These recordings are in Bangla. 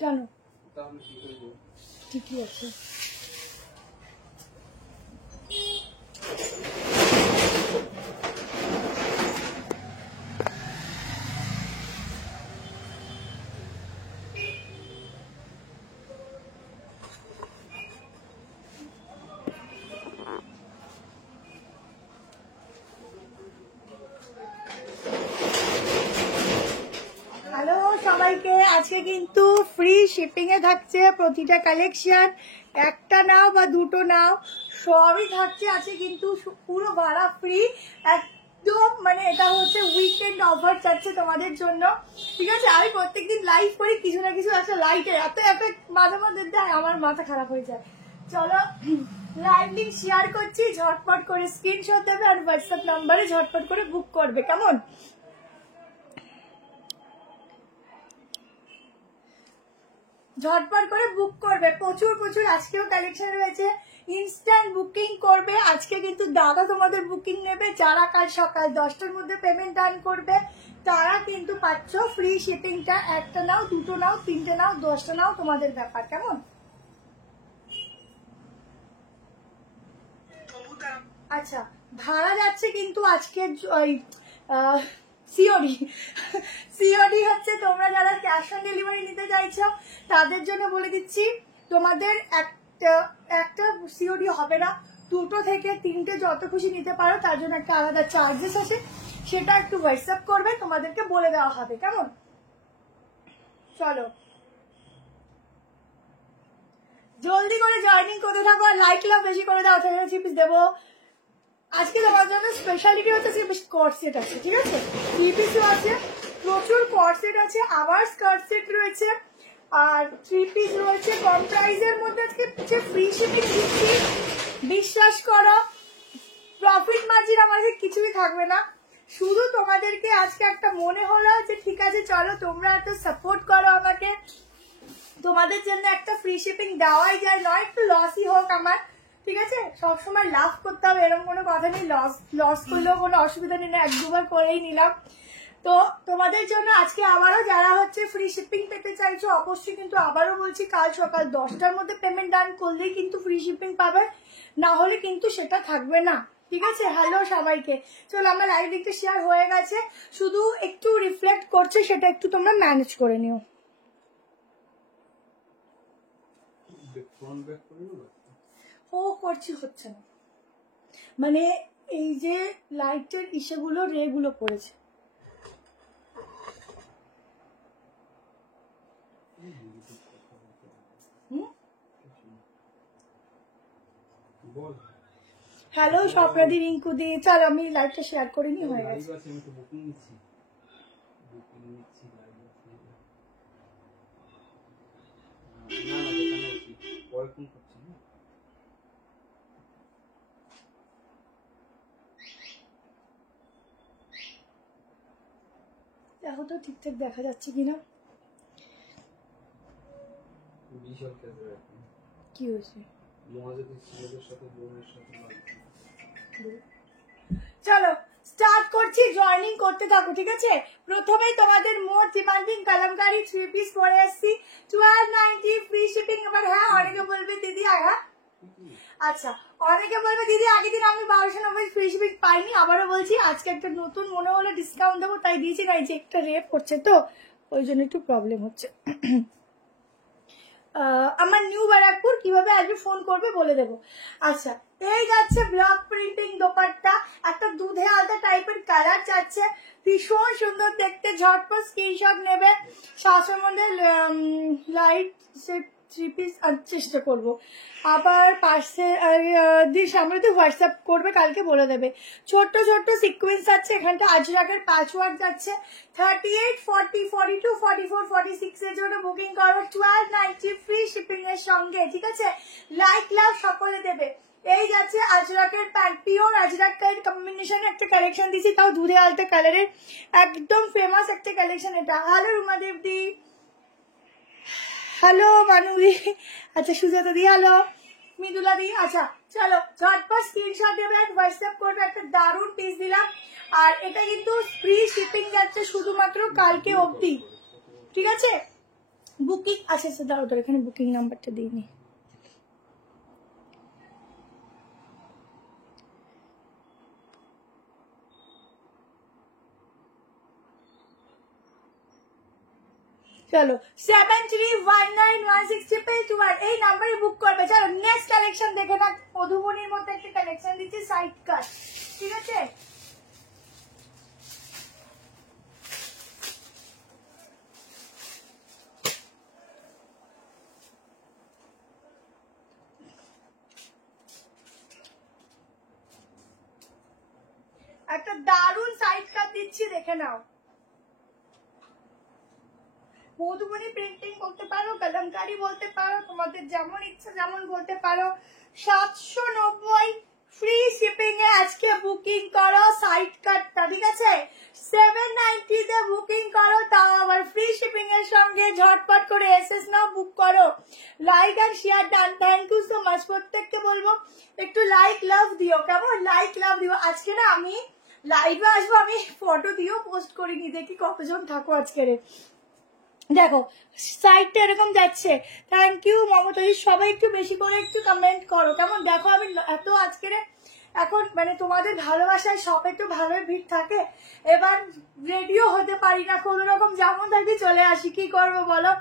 কেন? ঠিকই আছে। হ্যালো সবাইকে, আজকে কিন্তু ফ্রি শিপিং এ থাকছে প্রতিটা কালেকশন। একটা নাও বা দুটো নাও, সবই থাকছে। আজকে কিন্তু পুরো ভাড়া ফ্রি একদম, মানে এটা হচ্ছে উইকেন্ড অফার যাচ্ছে তোমাদের জন্য, ঠিক আছে? আমি প্রত্যেকদিন লাইভ করি, কিছু না কিছু একটা লাইটে এত এফেক্ট মাঝে মাঝে দেয়, আমার মাথা খারাপ হয়ে যায়। চলো লাইভ লিঙ্ক শেয়ার করছি, ঝটপট করে স্ক্রিনশট দেবে আর হোয়াটসঅ্যাপ নাম্বারে ঝটপট করে বুক করবে, কেমন? ঝটপট করে বুক করবে, প্রচুর প্রচুর আজকেও কালেকশন রয়েছে। ইনস্ট্যান্ট বুকিং করবে। আজকে কিন্তু দাদা তোমাদের বুকিং নেবে। যারা কাল সকাল 10টার মধ্যে পেমেন্ট ডান করবে তারা কিন্তু পাচ্ছ ফ্রি শিপিংটা। একটা নাও, দুটো নাও, তিনটে নাও, 10টা নাও, তোমাদের ব্যাপার, কেমন? আচ্ছা, ভাড়া যাচ্ছে কিন্তু আজকে সিওডি সিওডি হচ্ছে। তোমরা যারা ক্যাশ অন ডেলিভারি নিতে চাইছো তাদের জন্য বলে দিচ্ছি, তোমাদের একটা সিওডি হবে না, 2 থেকে 3টে যত খুশি নিতে পারো। তার জন্য একটা আলাদা চার্জেস আছে, সেটা একটু হোয়াটসঅ্যাপ করবে, তোমাদেরকে বলে দেওয়া হবে, কেমন? চলো জলদি করে জয়েনিং করতে থাকো আর লাইক লাভ বেশি করে দাও। 3 পিস দেবো আজকে তোমার জন্য। স্পেশালিটি হচ্ছে কট সেট আছে, ঠিক আছে? 3 পিসও আছে, প্রচুর কট সেট আছে, আবার স্কার্ট সেট রয়েছে আর 3 পিস রয়েছে কম প্রাইসের মধ্যে। আজকে ফ্রি শিপিং দিচ্ছি, বিশ্বাস করো। প্রফিট মার্জিন আমাদের কিছুই থাকবে না, শুধু তোমাদেরকে আজকে একটা মনে হলো যে ঠিক আছে চলো তোমরা এত সাপোর্ট করো আমাকে, তোমাদের জন্য একটা ফ্রি শিপিং দেওয়াই যায়, নয় একটু লসই হোক আমার, ঠিক আছে? সবসময় লাভ করতে হবে এরকম কোনো কথা নেই, লস করলেও কোনো অসুবিধা নেই, না 1-2 বার করেই নিলাম। তো তোমাদের জন্য আজকে আবারও যারা হচ্ছে ফ্রি শিপিং পেতে চাইছো, অবশ্যই কিন্তু আবারও বলছি কাল সকাল 10টার মধ্যে পেমেন্ট ডান করলেই কিন্তু ফ্রি শিপিং পাবে, না হলে কিন্তু সেটা থাকবে না, ঠিক আছে? হ্যালো সবাইকে, চলো আমরা লাইভ লিংকটা শেয়ার হয়ে গেছে, শুধু একটু রিফ্লেক্ট করছে, সেটা একটু তোমরা ম্যানেজ করে নিও। ও করছি, হচ্ছে না, মানে এই যে লাইটের ইসেগুলো রেগুলো পড়েছে। হ্যালো স্বপ্নাদি, রিঙ্কুদি, চল আমি লাইভটা শেয়ার করে নি, হয়ে গেছে। দেখো তো ঠিকঠাক দেখা যাচ্ছে কিনা। কি হয়েছে? চলো স্টার্ট করছি, জয়েনিং করতে থাকো, ঠিক আছে? প্রথমেই তোমাদের মোট ডিমান্ডিং কালামকারী 3 পিস পরে আসছি 1290 ফ্রি শিপিং। এবার হ্যাঁ, অনেকে বলবে দিদি, হ্যাঁ আচ্ছা, অনেকে বলবে দিদি আগের দিন আমি 1290 ফ্রি শিপিং পাইনি। আবারও বলছি আজকে একটা নতুন মনে হলো ডিসকাউন্ট দেবো, তাই দিয়েছি। না, এই যে একটা রেপ করছে তো ওই জন্য একটু প্রবলেম হচ্ছে। আমার নিউ ব্যারাকপুর কিভাবে আসবে ফোন করবে বলে দেবো। আচ্ছা, এই যাচ্ছে ব্লক প্রিন্টিং দোপাট্টা, একটা দুধে আলতা টাইপের কালার যাচ্ছে, ভীষণ সুন্দর দেখতে। ঝটপট স্ক্রিনশট নেবে, 700 মধ্যে লাইট সে 3 পিস চেষ্টা করবো। আবার পাশে দিয়ে সামনে দিয়ে হোয়াটসঅ্যাপ করবে, কালকে বলে দেবে। ছোট্ট ছোট্ট সিকোয়েন্স আছে, এখানটা আজরাকের প্যাচওয়ার্ক যাচ্ছে। 38, 40, 42, 44, 46 এর জন্য বুকিং করো 1290 ফ্রি শিপিং এর সঙ্গে, ঠিক আছে? লাইক লাভ সকলে দেবে। এই যাচ্ছে আজরাকের প্যান্ট, পিওর আজরাক কালার কম্বিনেশনে একটা কালেকশন দিয়েছি, তাও দুধে আলতা কালারের, একদম ফেমাস একটা কালেকশন এটা। হ্যালো রুমাদেব দি, হ্যালো মানুদি, আচ্ছা সুজাতা দি, হ্যালো মৃদুলা দি। আচ্ছা চলো ঝটপট স্ক্রিনশট দেবে আর হোয়াটসঅ্যাপ করবে। একটা দারুণ পিস দিলাম, আর এটা কিন্তু ফ্রি শিপিং যাচ্ছে শুধুমাত্র কালকে অবধি, ঠিক আছে? বুকিং আচ্ছা আচ্ছা দাঁড়াও, তোর এখানে বুকিং নাম্বারটা দিইনি। চলো 73191621 এই নাম্বারে বুক করবে। চলো নেক্সট কালেকশন দেখে না, মধুবনীর মধ্যে একটা কালেকশন দিচ্ছি সাইড কাট, ঠিক আছে? একটা দারুণ সাইড কাট দিচ্ছি, দেখে নাও। মধুবনী প্রিন্টিং করতে পারো, কলমকারি বলতে পারো, তোমাদের যেমন ইচ্ছা যেমন বলতে পারো। 790 ফ্রি শিপিং এ আজকে বুকিং করো সাইড কাটটা, ঠিক আছে? 790 তে বুকিং করো, তাও আবার ফ্রি শিপিং এর সঙ্গে। ঝটপট করে এসএস নাও, বুক করো। লাইক আর share done. Thank you so much. প্রত্যেককে বলবো একটু লাইক লাভ দিও, কেমন? লাইক লাভ দিও। আজকে না আমি লাইভে আসবো, আমি ফটো দিয়েও পোস্ট করিনি, দেখি কতজন থাকো আজকে। দেখো সাইডটা এরকম যাচ্ছে। থ্যাংক ইউ মমতা, সবাই একটু বেশি করে একটু কমেন্ট করো, কেমন? দেখো আমি এত আজকের এখন মানে তোমাদের ভালোবাসায় সব একটু ভালোই ভিড় থাকে। এবার রেডিও হতে পারি না, কোনো রকম যেমন থাকি চলে আসি, কি করবো বলো?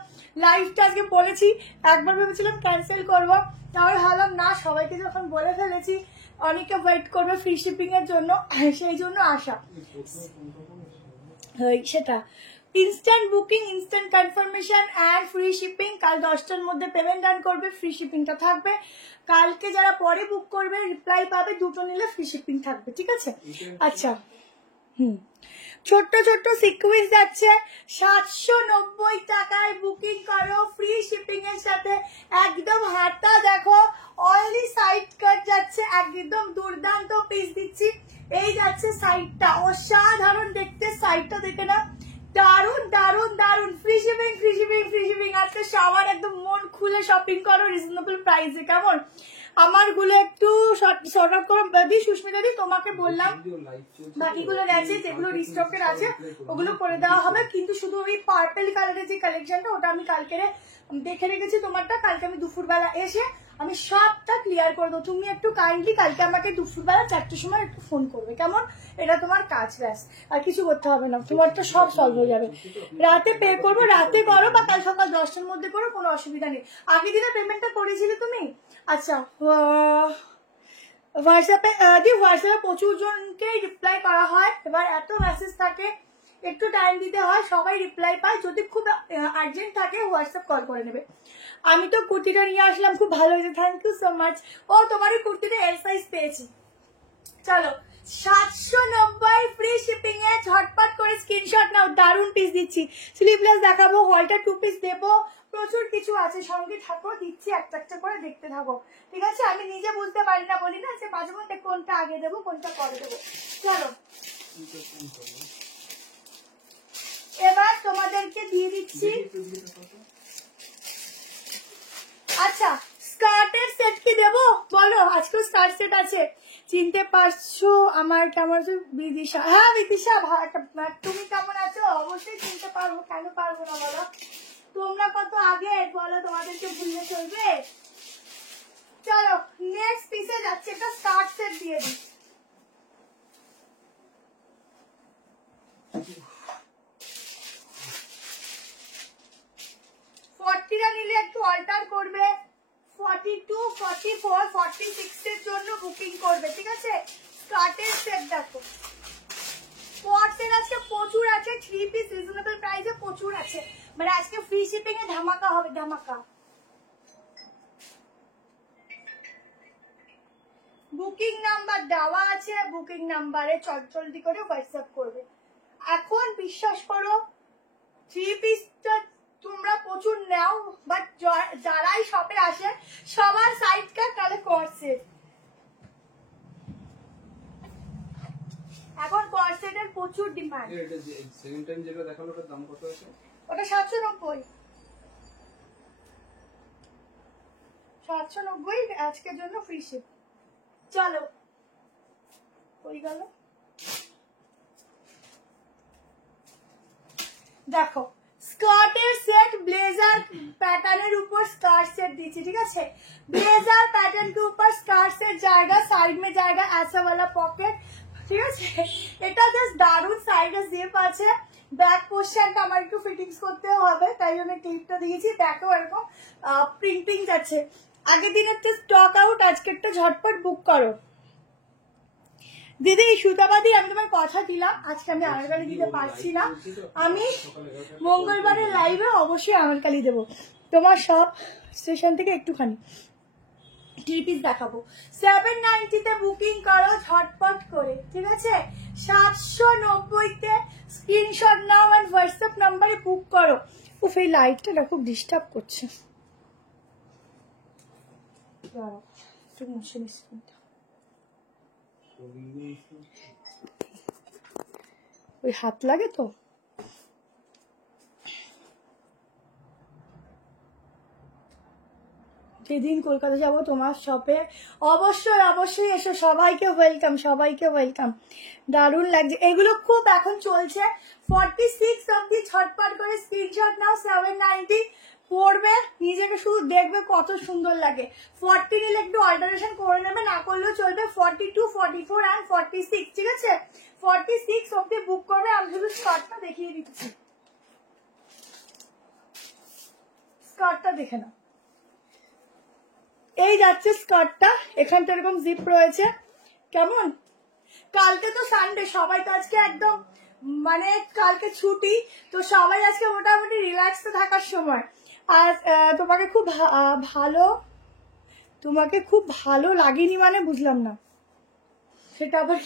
লাইভটা আজকে বলেছি, একবার ভেবেছিলাম ক্যান্সেল করবো, তাহলে ভাবলাম না, সবাইকে যখন বলে ফেলেছি অনেকে ওয়েট করবে ফ্রি শিপিং এর জন্য, সেই জন্য আসা। সেটা instant booking, instant confirmation and free shipping. কাল 10টার মধ্যে পেমেন্ট ডান করবে, ফ্রি শিপিংটা থাকবে। কালকে যারা পরে বুক করবে রিপ্লাই পাবে, দুটো নিলে ফ্রি শিপিং থাকবে, ঠিক আছে? আচ্ছা ছোট্ট ছোট্ট সিকুয়েন্স যাচ্ছে 790 টাকায়, বুকিং করো ফ্রি শিপিং এর সাথে। একদম হাতা দেখো, অনলি সাইড কাট যাচ্ছে, একদম দুর্দান্ত পিস দিচ্ছি। এই যাচ্ছে সাইডটা, অসাধারণ দেখতে, সাইডটা দেখে না, দারুন দারুন দারুন। Free shipping free shipping free shipping. আজকে সবার একদম মন খুলে শপিং করো রিজনেবল প্রাইসে, কেমন? আমার গুলো একটু শর্ট করে দি, সুস্মিতা দি তোমাকে বললাম বাকিগুলো গেছে, যেগুলো রিস্টকের আছে ওগুলো করে দেওয়া হবে, কিন্তু শুধু ওই পার্পল কালারের যে কালেকশনটা ওটা আমি কালকে দেখে রেখেছি তোমারটা। কালকে আমি দুপুরবেলা এসে আমি সবটা ক্লিয়ার করে দেবো। তুমি একটু কাইন্ডলি কালকে আমাকে দুপুরবেলা 4টার সময় একটু ফোন করবে, কেমন? এটা তোমার কাজ, ব্যাস, আর কিছু করতে হবে না, তোমারটা সব সলভ হয়ে যাবে। রাতে পে করবো, রাতে করো বা কাল সকাল 10টার মধ্যে করো, কোনো অসুবিধা নেই। আগের দিনে পেমেন্টটা করেছিলে তুমি? আচ্ছা হোয়াটসঅ্যাপে হোয়াটসঅ্যাপে প্রচুর জনকেই রিপ্লাই করা হয়, এবার এত মেসেজ থাকে, একটু টাইম দিতে হয়, সবাই রিপ্লাই পায়। যদি খুব আর্জেন্ট থাকে হোয়াটসঅ্যাপ কল করে নেবে। আমি তো কুর্তিটা নিয়ে আসলাম, খুব ভালো হয়েছে, থ্যাংক ইউ সো মাচ। ও তোমার এই কুর্তিটা এর সাইজ পেয়েছি। চলো 790 ফ্রি শিপিং এ ঝটপট করে স্ক্রিনশট নাও, দারুণ পিস দিচ্ছি। স্লিভলেস দেখাবো, হলটা 2 পিস দেবো, প্রচুর কিছু আছে, সঙ্গে থাকো, দিচ্ছি একটা একটা করে, দেখতে থাকো, ঠিক আছে? আমি নিজে বুঝতে পারি না, বলি না যে মাঝে মধ্যে কোনটা আগে দেবো কোনটা পরে দেবো। চলো এবার তোমাদেরকে দিয়ে দিচ্ছি। আচ্ছা স্কার্টের সেট কি দেবো বলো? আজকেও স্কার্ট সেট আছে, চিনতে পারছো আমার? কেমন আছো বিদিশা? হ্যাঁ বিদিশা, তুমি কেমন আছো? অবশ্যই চিনতে পারবো, কেন পারবো না বলো? তোমরা কত আগে বলো, তোমাদেরকে ভুলে চলবে? চলো নেক্সট পিসে যাচ্ছে, একটা স্কার্ট সেট দিয়ে দিই। ফর্টিটা নিলে একটু অল্টার করবে, 42, 44, 46 এর জন্য বুকিং করবে, ঠিক আছে? স্কার্টের সেট দেখো, স্পটসের আজকে প্রচুর আছে, 3 পিস রিজনেবল প্রাইসে প্রচুর আছে, মানে আজকে ফ্রি শিপিং এ ধামাকা হবে, ধামাকা। বুকিং নাম্বার দেওয়া আছে, বুকিং নাম্বারে জলদি করে হোয়াটসঅ্যাপ করবে। এখন বিশ্বাস করো 3 পিসটা তোমরা প্রচুর নাও, বাট যারাই শপে আসে সবার সাইড কাট তাহলে কর্সেট। এখন কর্সেটের প্রচুর ডিমান্ড। এটা সেকেন্ড টাইম যেটা দেখালো ওটার দাম কত আছে? ওটা 790। 790 আজকের জন্য ফ্রি শিপ। চলো কই গেল? দেখো স্কার্টের সেট ব্লেজার প্যাটার্নের উপর स्कर्ट सेट दीजिए ठीक है ब्लेजर पैटर्न के ऊपर स्कर्ट सेट जाएगा साइड में जाएगा ऐसा वाला पॉकेट ঠিক আছে এটা জাস্ট দারুন সাইডে জিপ আছে ব্যাক পোরশনটা আমার একটু ফিটিংস করতে হবে তাই জন্য ক্লিপটা দিয়েছি ব্যাকও এরকম প্রিন্টিং যাচ্ছে আগের দিনের তো স্টক আউট আজকেরটা ঝটপট বুক করো দিদি সুতাবাদী আমি তোমার কথা দিলাম আজকে আমি আনারকালি দিতে পারছি না আমি মঙ্গলবারের লাইভে অবশ্যই আনারকালি দেবো তোমার সব স্টেশন থেকে একটুখানি 3 পিস দেখাবো 790 তে বুকিং করো ঝটপট করে ঠিক আছে 790 তে স্ক্রিনশট নাও এন্ড হোয়াটসঅ্যাপ নম্বরে বুক করো উফ এই লাইটটা খুব ডিস্টার্ব করছে একটু মুছে নিচ্ছি ওই হাত লাগে তো যেদিন কলকাতা যাবো তোমার শপে অবশ্যই অবশ্যই এসো সবাইকে ওয়েলকাম দারুণ লাগছে এগুলো খুব এখন চলছে 46 অবধি ছটপট করে স্ক্রিনশট নাও 790 পড়বে নিজেকে শুধু দেখবে কত সুন্দর লাগে 40 নিলে একটু অল্টারেশন করে নেবে না করলেও চলবে 42 44 এন্ড 46 ঠিক আছে 46 অবধি বুক করবে আমি শুধু স্কার্টটা দেখিয়ে দিচ্ছি স্কার্টটা দেখে নাও এই যাচ্ছে স্কার্টটা এখানটা এরকম জিপ রয়েছে কেমন কালকে তো সানডে সবাই তো আজকে একদম মানে কালকে ছুটি তো সবাই আজকে মোটামুটি রিল্যাক্সে থাকার সময় আর তোমাকে খুব ভালো লাগেনি মানে বুঝলাম না সেটা আবার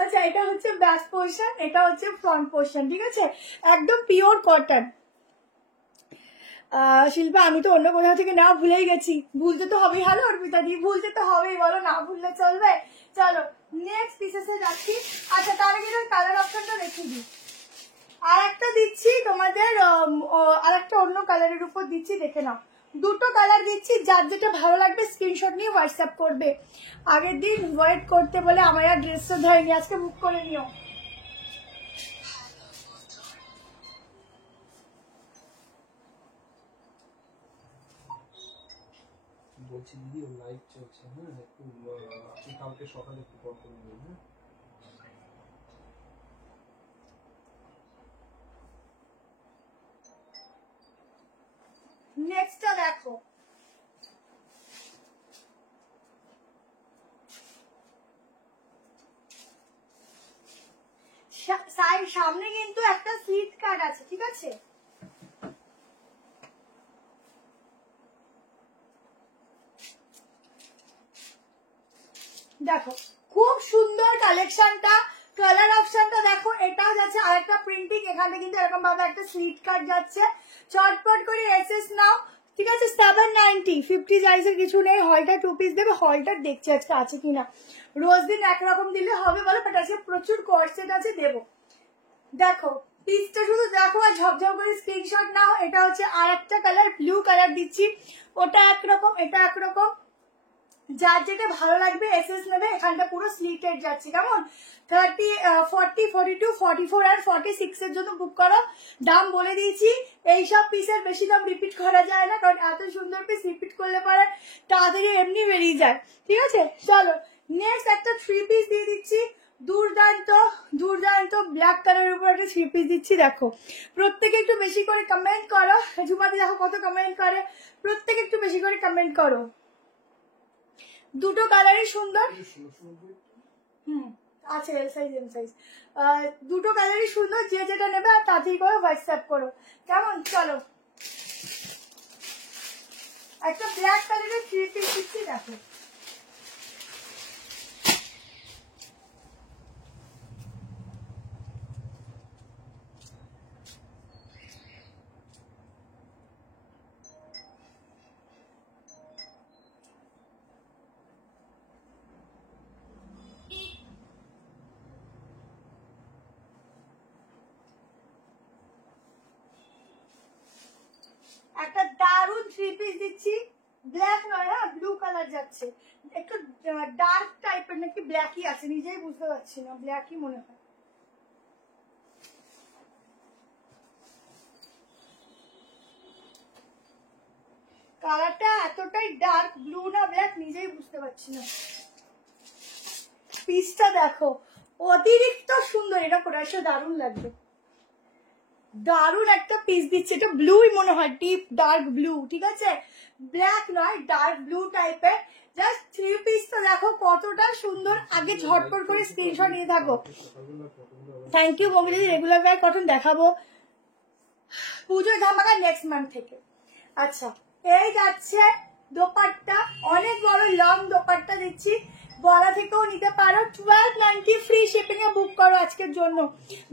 আচ্ছা এটা হচ্ছে ব্যাক পোরশন এটা হচ্ছে ফ্রন্ট পোরশন ঠিক আছে একদম পিওর কটন শিল্পা আমি তো অন্য কোথাও থেকে না ভুলেই গেছি ভুলতে তো হবেই হ্যালো অর্পিতা দি ভুলতে তো হবেই বলো না ভুললে চলবে চলো নেক্সট পিসেসে যাচ্ছি আচ্ছা তার আগে কালার অপশনটা দেখিয়ে দিই আর একটা দিচ্ছি তোমাদের আর একটা অন্য কালারের উপর দিচ্ছি দেখে নাও দুটো কালার দিচ্ছি যার যেটা ভালো লাগবে স্ক্রিনশট নিয়ে হোয়াটসঅ্যাপ করবে আগের দিন ওয়েট করতে বলে আমার আর ড্রেসটা ধরেনি আজকে বুক করে নিও বলছি দিদি ও লাইভ চলছে হ্যাঁ একটু আপনি কালকে সকালে একটু কল করে নেবেন হ্যাঁ নেক্সটটা দেখো সামনে কিন্তু একটা স্লিট কাট আছে ঠিক আছে দেখো খুব সুন্দর কালেকশনটা কালার অপশনটা দেখো এটাও যাচ্ছে আরেকটা প্রিন্টিং এখানে কিন্তু এরকম ভাবে একটা স্লিট কাট যাচ্ছে চটপট করে এসএস নাও ঠিক আছে 790 50 সাইজের কিছু নেই হলটা 2 পিস দেবে হলটা দেখছি আজকে আছে কিনা রোজ দিন একরকম দিলে হবে বলো বাট আজকে প্রচুর কর্সেট আছে দেবো দেখো পিসটা শুধু দেখো আর ঝপঝপ করে স্ক্রিনশট নাও এটা হচ্ছে আরেকটা কালার ব্লু কালার দিচ্ছি ওটা একরকম এটা একরকম যার যেটা ভালো লাগবে এসএস নেবে এখানটা পুরো স্লিটেড যাচ্ছে কেমন 30 40 42 44 আর 46 এর জন্য বুক করো দাম বলে দিয়েছি এইসব পিসের বেশি দাম রিপিট করা যায় না কারণ এত সুন্দর পিস রিপিট করলে পরে তাড়াতাড়ি এমনি বেরিয়ে যায় ঠিক আছে চলো নেক্সট একটা 3 পিস দিয়ে দিচ্ছি দুর্দান্ত দুর্দান্ত ব্ল্যাক কালারের উপর একটা 3 পিস দিচ্ছি দেখো প্রত্যেকে একটু বেশি করে কমেন্ট করো ঝুমাদি দেখো কত কমেন্ট করে প্রত্যেকে একটু বেশি করে কমেন্ট করো দুটো কালারই সুন্দর আছে এল সাইজ এম সাইজ দুটো কালারই সুন্দর যে যেটা নেবে আর তাড়াতাড়ি করে হোয়াটসঅ্যাপ করো কেমন চলো একটা ব্ল্যাক কালারের 3 পিস দিচ্ছি দেখো একটা দারুন 3 পিস দিচ্ছি ব্ল্যাক নয় হ্যাঁ ব্লু কালার যাচ্ছে একটু ডার্ক টাইপের নাকি ব্ল্যাকই আছে নিজেই বুঝতে পারছি না ব্ল্যাকই মনে হয় কালারটা এতটাই ডার্ক ব্লু না ব্ল্যাক নিজেই বুঝতে পারছি না। পিসটা দেখো অতিরিক্ত সুন্দর, এটা পরে আসলে দারুণ লাগবে। দারুণ একটা পিস দিচ্ছে, এটা ব্লুই মনে হয়, ডিপ ডার্ক ব্লু, ঠিক আছে, ব্ল্যাক নয়, ডার্ক ব্লু টাইপের। জাস্ট 3 পিসটা দেখো কতটা সুন্দর। আগে ঝটপট করে স্ক্রিনশট নিয়ে থাকো। থ্যাংক ইউ বৌদি, রেগুলার ওয়্যার কটন দেখাবো পুজোর ধামাকা নেক্সট মান্থ থেকে। আচ্ছা, এই যাচ্ছে দোপাট্টা, অনেক বড় লং দোপাট্টা দিচ্ছি, বলা থেকেও নিতে পারো। 1290 ফ্রি শিপিং এ বুক করো আজকের জন্য।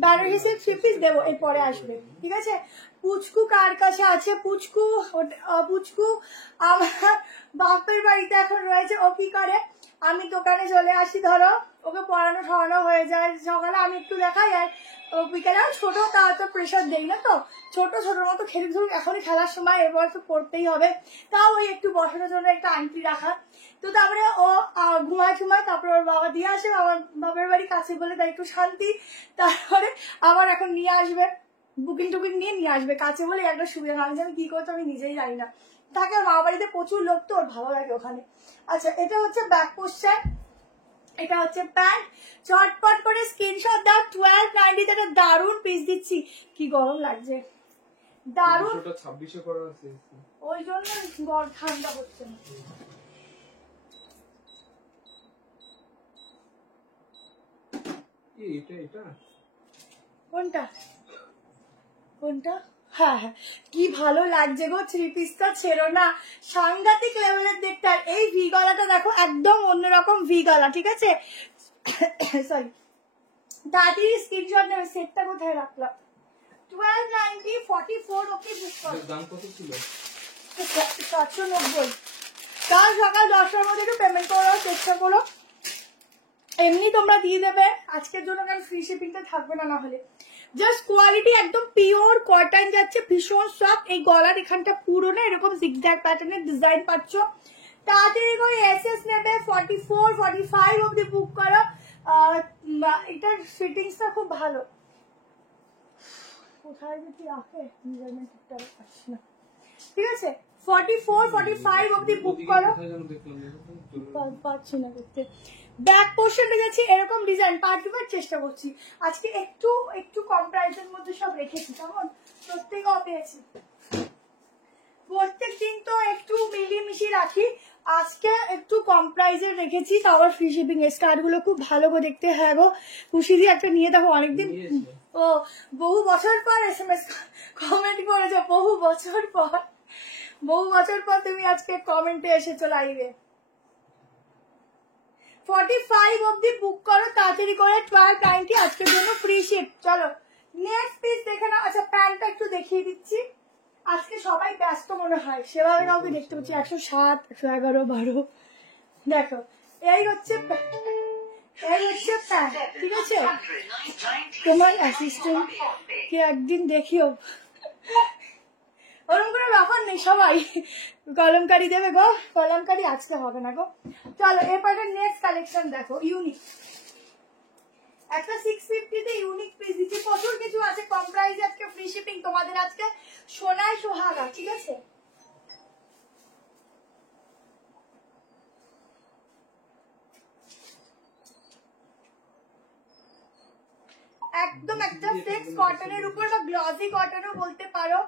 বেনারসি 3 পিস দেবো, এরপরে আসবে, ঠিক আছে। পুচকু কার কাছে আছে? পুচকু পুচকু আমার বাপের বাড়িতে এখন রয়েছে। ও কি করে, আমি দোকানে চলে আসি, ধরো ওকে পড়ানো ঠড়ানো হয়ে যায়, সকালে আমি একটু দেখাই আর বিকেলে ছোট, তার তো প্রেশার দেই না, তো ছোট ছোটোর মতো খেলে ধরুন, এখনই খেলার সময়, এবার তো পড়তেই হবে, তাও ওই একটু বসানোর জন্য একটা আংটি রাখা। তো তারপরে ও ঘুমায় ঠুমায়, তারপরে ওর বাবা দিয়ে আসে, আমার বাপের বাড়ি কাছে বলে তাই একটু শান্তি। তারপরে আবার এখন নিয়ে আসবে, বুকিং টুকিং নিয়ে আসবে, কাছে বলে একটা সুবিধা। আমি জানি কি করতো আমি নিজেই জানি না, থাকে বাবা বাড়িতে প্রচুর লোক, তো ওর ভালো লাগে ওখানে। আচ্ছা, এটা হচ্ছে ব্যাক পোস্টার, এটা হচ্ছে প্যান্ট। চটপট করে স্ক্রিনশট দাও। 1290 তে একটা দারুণ পিস দিচ্ছি। কি গরম লাগছে, দারুণ, 26 এ করা আছে, ওই জন্য ঠান্ডা হচ্ছে না। এটা এটা কোনটা কোনটা? হ্যাঁ হ্যাঁ, কি ভালো লাগছে গো, 3 পিসটা ছেড়ো না, সাংঘাতিক লেভেলের দেখতে। আর এই ভি গলাটা দেখো, একদম অন্যরকম ভি গলা, ঠিক আছে। সরি, তাড়াতাড়ি স্ক্রিনশট নেবে। সেটটা কোথায় রাখলাম? 1290 44 ওকে বুক করো। দাম কত ছিল? 790। কাল সকাল 10টার মধ্যে একটু পেমেন্ট করার চেষ্টা করো, এমনি তোমরা দিয়ে দেবে আজকের জন্য, কারণ ফ্রি শিপিংটা থাকবে না হলে। জাস্ট কোয়ালিটি একদম পিওর কটন যাচ্ছে, ভীষণ সফট। এই গলার এখানটা পুরো না এরকম জিগজ্যাগ প্যাটার্নের ডিজাইন পাচ্ছ। তাড়াতাড়ি করে এসএস নেবে, 44 45 অব্দি বুক করো। এটার ফিটিংসটা খুব ভালো। কোথায় যদি রাখে মেজারমেন্ট ঠিকঠাক পাচ্ছি না, ঠিক আছে। 44 45 অব্দি বুক করো, পাচ্ছি না দেখতে। ব্যাক পোর্শনটা যাচ্ছে এরকম ডিজাইন, পাল্টাবার চেষ্টা করছি আজকে, একটু একটু কম প্রাইসের মধ্যে সব রেখেছি, কেমন প্রত্যেকেও পেয়েছি। প্রত্যেক দিন তো একটু মিলিয়ে রাখি, আজকে একটু কম প্রাইসের রেখেছি, তাও আবার ফ্রি শিপিং। এর স্কার্ট গুলো খুব ভালো করে দেখতে। হ্যাঁ গো খুশি দিয়ে একটা নিয়ে দেখো, অনেকদিন, ও বহু বছর পর SMS কমেন্ট করেছো, বহু বছর পর তুমি আজকে কমেন্টে এসেছো লাইভে। 45 অব্দি বুক করো তাড়াতাড়ি করে। 1290 আজকের জন্য ফ্রি শিপ। চলো নেক্সট পিস দেখে নাও। আচ্ছা, প্যান্টটা একটু দেখিয়ে দিচ্ছি, আজকে সবাই ব্যস্ত মনে হয়, সেভাবে কাউকে দেখতে পাচ্ছি। 107 111 12 দেখো, এই হচ্ছে প্যান্ট, ঠিক আছে। তোমার অ্যাসিস্ট্যান্ট কে একদিন দেখিও, ওরকম কোনো ব্যাপার নেই, সবাই কলমকারি দেবে গো, কলমকারি আজকে হবে না গো। চলো এরপরে নেক্সট কালেকশন দেখো, ইউনিক একটা 650 তে ইউনিক পিস দিচ্ছি, প্রচুর কিছু আছে কম প্রাইসে, আজকে ফ্রি শিপিং তোমাদের, আজকে সোনায় সোহাগা, ঠিক আছে। একদম একটা ফ্লেক্স কটনের উপর বা গ্লসি কটনও বলতে পারো,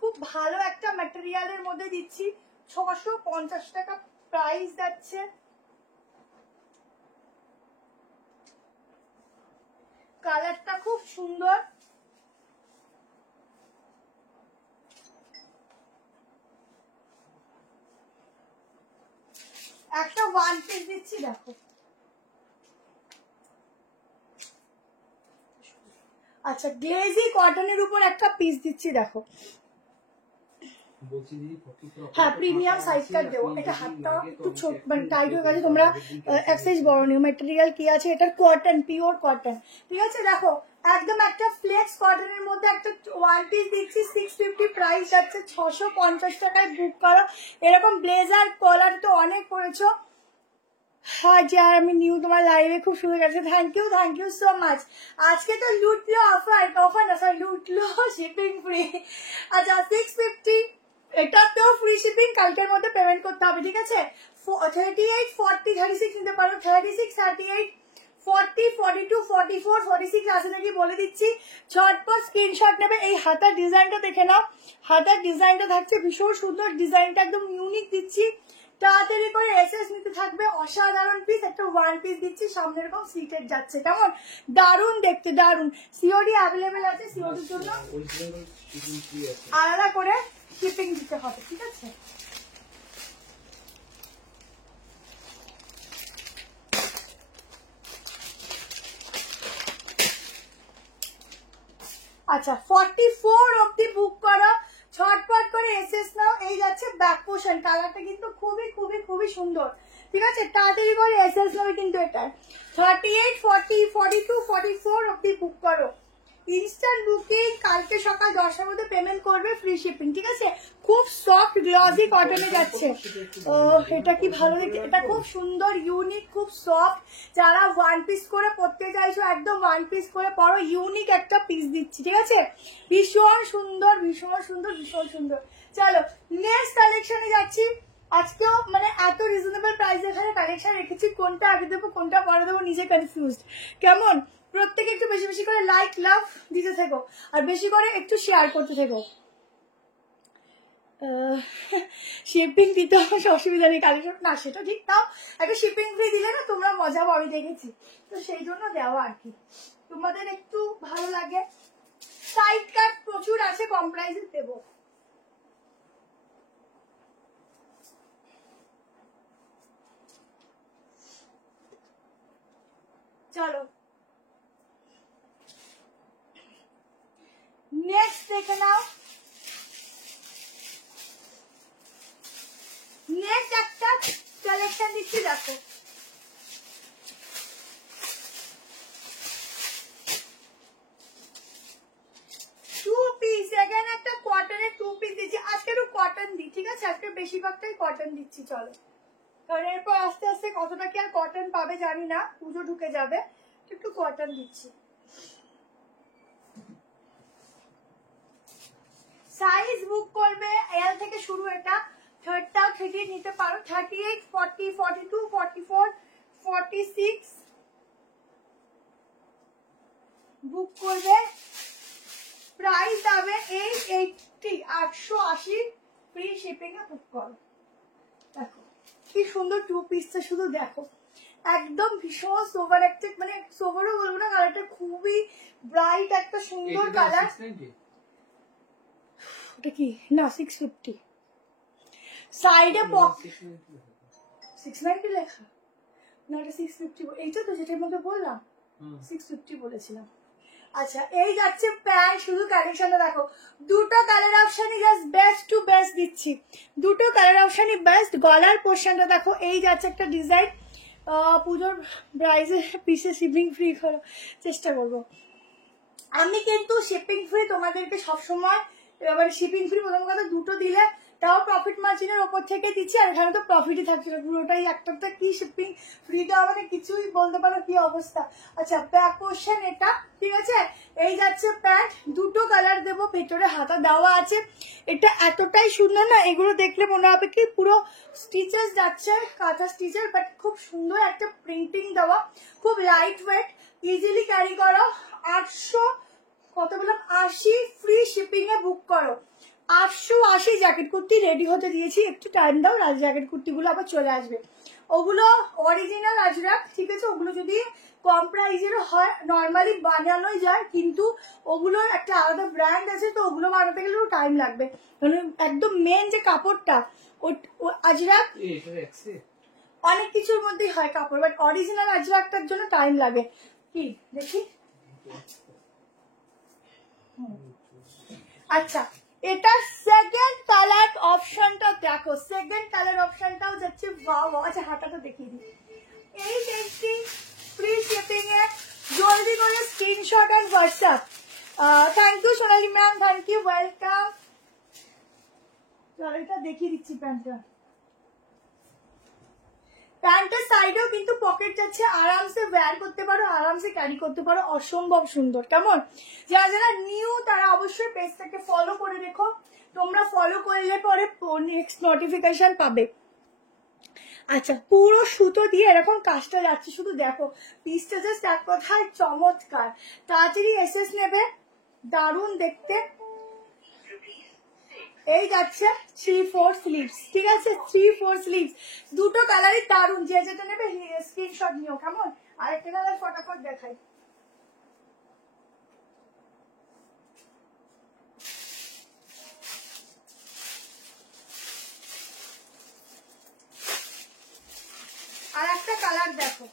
খুব ভালো একটা ম্যাটেরিয়ালের মধ্যে দিচ্ছি। 650 টাকা প্রাইস যাচ্ছে। কালারটা খুব সুন্দর, একটা 1 পিস দিচ্ছি দেখো। আচ্ছা, গ্লেজি কটনের উপর একটা পিস দিচ্ছি দেখো। হ্যাঁ, প্রিমিয়াম সাইজ কাট দেবো। এটা হাতটা একটু ছোট, মানে টাইট হয়ে গেছে, তোমরা এক সাইজ বড় নিও। ম্যাটেরিয়াল কি আছে, এটা কটন, পিওর কটন, ঠিক আছে। দেখো একদম একটা ফ্লেক্স কটনের মধ্যে একটা 1 পিস দিচ্ছি, 650 প্রাইস যাচ্ছে। 650 টাকায় বুক করো। এরকম ব্লেজার কলার তো অনেক পড়েছো। হ্যাঁ যার আমি নিউ তোমার লাইভে খুব সুন্দর গেছে, থ্যাংক ইউ সো মাচ। আজকে তো লুটলো অফার না, সরি লুটলো শিপিং ফ্রি। আচ্ছা 650 এটাতেও ফ্রি শিপিং, কালকের মধ্যে পেমেন্ট করতে হবে, ঠিক আছে? 38, 40, 36 নিতে পারো, 36, 38, 40, 42, 44, 46 আছে নাকি বলে দিচ্ছি। ঝটপট স্ক্রিনশট নেবে। এই হাতার ডিজাইনটা দেখে নাও, হাতার ডিজাইনটা থাকছে ভীষণ সুন্দর, ডিজাইনটা একদম ইউনিক দিচ্ছি। তাড়াতাড়ি করে এসএস নিতে থাকবে, অসাধারণ পিস। একটা ওয়ান পিস দিচ্ছি, সামনে এরকম সিটেড যাচ্ছে, কেমন দারুণ দেখতে, দারুণ। সিওডি অ্যাভেলেবেল আছে, সিওডির জন্য আলাদা করে শিপিং দিতে হবে, ঠিক আছে? আচ্ছা 44 অব্দি বুক করো, ছটপট করে এসএস নাও। এই যাচ্ছে ব্যাক পোর্শন, কালারটা কিন্তু খুবই খুবই খুবই সুন্দর, ঠিক আছে? তাড়াতাড়ি করে এসএস নাও কিন্তু এটা। 38, 40, 42, 44 অব্দি বুক করো। ইনস্ট্যান্ট বুকিং, কালকে সকাল 10টার মধ্যে পেমেন্ট করবে, ফ্রি শিপিং, ঠিক আছে? খুব সফট গ্লসি কটনে যাচ্ছে। এটা কি ভালো দেখতে, এটা খুব সুন্দর ইউনিক, খুব সফট। যারা ওয়ান পিস করে পরতে চাইছো একদম ওয়ান পিস করে পরো, ইউনিক একটা পিস দিচ্ছি, ঠিক আছে? ভীষণ সুন্দর, ভীষণ সুন্দর, ভীষণ সুন্দর। চলো নেক্সট কালেকশনে যাচ্ছি। আজকেও মানে এত রিজনেবল প্রাইসে এখানে কালেকশন রেখেছি, কোনটা আগে দেবো কোনটা পরে দেবো নিজে কনফিউজড। কেমন? প্রত্যেকে একটু বেশি বেশি করে লাইক লাভ দিতে থেকো, আর বেশি করে একটু শেয়ার করতে থেকো। শিপিং দিতে আমার অসুবিধা নেই, কালেকশন না সেটা ঠিক, তাও একটা শিপিং ফ্রি দিলে না তোমরা মজা পাবে, দেখেছি তো সেই জন্য দেওয়া আর কি, তোমাদের একটু ভালো লাগে। সাইড কাট প্রচুর আছে, কম প্রাইসে দেবো। চলো নেক্সট দেখে নাও। নেক্সট একটা কালেকশন দিচ্ছি, দেখো টু পিস, এখানে একটা কটনের টু পিস দিচ্ছি। আজকে একটু কটন দিই, ঠিক আছে? আজকে বেশিরভাগটাই কটন দিচ্ছি। চলো, কারণ এরপর আস্তে আস্তে কতটা কি আর কটন পাবে জানি না, পুজো ঢুকে যাবে, একটু কটন দিচ্ছি। সাইজ বুক করবে এল থেকে শুরু, এটা থার্ডটাও থেকে নিতে পারো। 38, 40, 42, 44, 46 বুক করবে। প্রাইস যাবে 880, 880 ফ্রি শিপিং এ বুক করো। দেখো কি সুন্দর টু পিসটা, শুধু দেখো একদম ভীষণ সোভার একটা, মানে সোভারও বলবো না, কালারটা খুবই ব্রাইট একটা সুন্দর কালার। ওটা কি না 650, সাইডে 690 লেখা না, এটা 650, এইটা তো যেটার মধ্যে বললাম 650 বলেছিলাম। আচ্ছা এই যাচ্ছে প্যান্ট, শুধু কালেকশনটা দেখো, দুটো কালার অপশনই জাস্ট বেস্ট টু বেস্ট দিচ্ছি, দুটো কালার অপশনই বেস্ট। গলার পোর্শনটা দেখো, এই যাচ্ছে একটা ডিজাইন। পুজোর প্রাইসে পিসে শিপিং ফ্রি করো, চেষ্টা করবো আমি, কিন্তু শিপিং ফ্রি তোমাদেরকে সবসময়, এবার শিপিং ফ্রি প্রথম কথা দুটো দিলে তাও প্রফিট মার্জিনের ওপর থেকে দিচ্ছি, আর এখানে তো প্রফিটই থাকছে পুরোটাই। একটা কি শিপিং ফ্রি দেওয়া মানে কিছুই বলতে পারো কি অবস্থা। আচ্ছা ব্যাক পোর্শন এটা, ঠিক আছে? এই যাচ্ছে প্যান্ট, দুটো কালার দেবো, ভেতরে হাতা দেওয়া আছে। এটা এতটাই সুন্দর না, এগুলো দেখলে মনে হবে কি পুরো স্টিচেস যাচ্ছে, কাঁথা স্টিচের, বাট খুব সুন্দর একটা প্রিন্টিং দেওয়া, খুব লাইট ওয়েট, ইজিলি ক্যারি করো। 800 কত বললাম 80 ফ্রি শিপিং এ বুক করো। 880 জ্যাকেট কুর্তি রেডি হতে দিয়েছি, একটু টাইম দাও, রাজ জ্যাকেট কুর্তিগুলো আবার চলে আসবে। ওগুলো অরিজিনাল আজরাক, ঠিক আছে? ওগুলো যদি কম প্রাইসের হয় নর্মালি বানানোই যায়, কিন্তু ওগুলোর একটা আলাদা ব্র্যান্ড আছে, তো ওগুলো বানাতে গেলে টাইম লাগবে, মানে একদম মেন যে কাপড়টা আজরাক অনেক কিছুর মধ্যেই হয় কাপড়, বাট অরিজিনাল আজরাকটার জন্য টাইম লাগে। কি দেখি, আচ্ছা এটা সেকেন্ড কালার অপশনটা দেখো, সেকেন্ড কালার অপশনটাও যাচ্ছে ওয়াও। আচ্ছা হাতাটা দেখিয়ে দিই, এই দেখছি ফ্রি শিপিং এ, জলদি করে স্ক্রিনশট আর WhatsApp. Thank you Sonali ma'am, thank you, welcome. চলো এটা দেখিয়ে দিচ্ছি প্যান্টটা, প্যান্টের সাইডেও কিন্তু পকেট যাচ্ছে, আরামসে ওয়্যার করতে পারো, আরামসে ক্যারি করতে পারো, অসম্ভব সুন্দর। কেমন? যারা যারা নিউ তারা অবশ্যই পেজটাকে ফলো করে রেখো, তোমরা ফলো করলে পরে নেক্সট নোটিফিকেশন পাবে। আচ্ছা, পুরো সুতো দিয়ে এরকম কাজটা যাচ্ছে, শুধু দেখো পিসটা জাস্ট এক কথায় চমৎকার। তাড়াতাড়ি এসএস নেবে, দারুণ দেখতে। এই যাচ্ছে 3/4 স্লিভস, ঠিক আছে 3/4 স্লিভস, দুটো কালারই দারুণ। যে যেটা নেবে স্ক্রিনশট নিও, কেমন? আরেকটা কালার ফটাফট দেখাই। আর একটা কালার দেখো,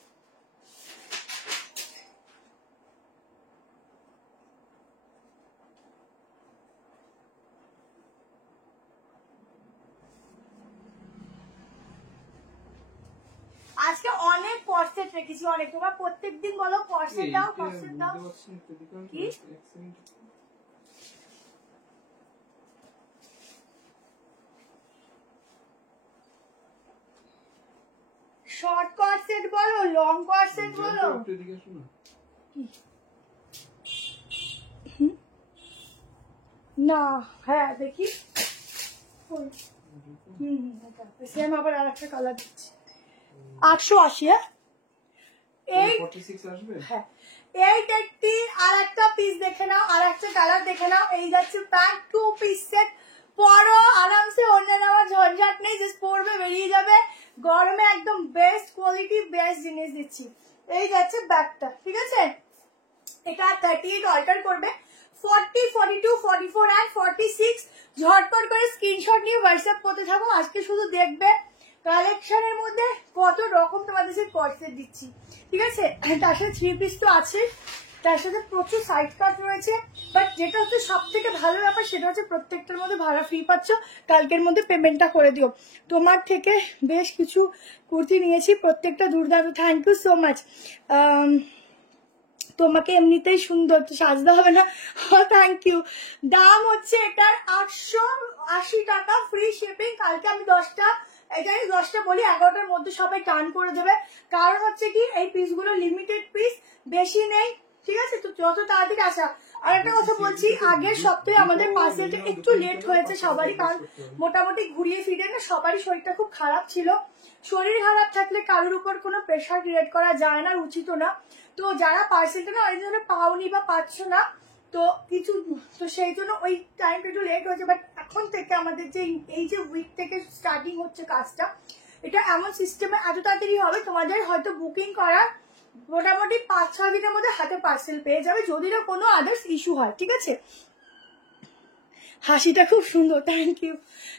আজকে অনেক কর্সেট রেখেছি, অনেক। তোমরা প্রত্যেকদিন বলো কর্সেট দাও, কর্সেট দাও। কি শর্ট কর্সেট বলো, লং কর্সেট বলো? না, হ্যাঁ দেখি, সেম আবার আর একটা কালার দিচ্ছি 880। হ্যাঁ, এই দেখতে আর একটা পিস দেখে নাও, আর একটা কালার দেখে নাও। এই যাচ্ছে প্যান্ট 2 পিস সেট, পরো আরামসে, অন্য নেওয়ার ঝঞ্ঝাট নেই, জাস্ট পরবে বেরিয়ে যাবে। গরমে একদম বেস্ট কোয়ালিটি, বেস্ট জিনিস দিচ্ছি। এই যাচ্ছে ব্যাগটা, ঠিক আছে? এটা 38 অল্টার করবে, 40, 42, 44 and 46। ঝটপট করে স্ক্রিনশট নিয়ে হোয়াটসঅ্যাপ করতে থাকো। আজকে শুধু দেখবে কালেকশনের মধ্যে কত রকম তোমাদের সাথে কর্সেট দিচ্ছি, ঠিক আছে? তার সাথে 3 পিস তো আছে, তার সাথে প্রচুর সাইড কাট রয়েছে। বাট যেটা হচ্ছে সব থেকে ভালো ব্যাপার, সেটা হচ্ছে প্রত্যেকটার মধ্যে ভাড়া ফ্রি পাচ্ছ। কালকের মধ্যে পেমেন্টটা করে দিও। তোমার থেকে বেশ কিছু কুর্তি নিয়েছি, প্রত্যেকটা দুর্দান্ত। Thank you so much. তোমাকে এমনিতেই সুন্দর, তো সাজতে হবে না। Thank you. দাম হচ্ছে এটার 880 টাকা, ফ্রি শিপিং। কালকে আমি 10টা, এটাই 10টা বলি, 11টার মধ্যে সবাই টার্ন করে দেবে। কারণ হচ্ছে কি, এই পিসগুলো লিমিটেড পিস, বেশি নেই, ঠিক আছে? তো যত তাড়াতাড়ি আসা। আর একটা কথা বলছি, আগের সপ্তাহে আমাদের পার্সেলটা একটু লেট হয়েছে সবারই, কারণ মোটামুটি ঘুরিয়ে ফিরে না সবারই শরীরটা খুব খারাপ ছিল। শরীর খারাপ থাকলে কারোর উপর কোনো প্রেশার ক্রিয়েট করা যায় না, উচিত না। তো যারা পার্সেলটা না অনেক জন্য পাওনি বা পাচ্ছ না, তো কিছু, তো সেই জন্য ওই টাইমটা একটু লেট হয়েছে। বাট এখন থেকে আমাদের যে এই যে উইক থেকে স্টার্টিং হচ্ছে কাজটা, এটা এমন সিস্টেমে এত তাড়াতাড়ি হবে, তোমাদের হয়তো বুকিং করার মোটামুটি 5-6 দিনের মধ্যে হাতে পার্সেল পেয়ে যাবে, যদি না কোনো আদার্স ইস্যু হয়, ঠিক আছে? হাসিটা খুব সুন্দর, থ্যাংক ইউ।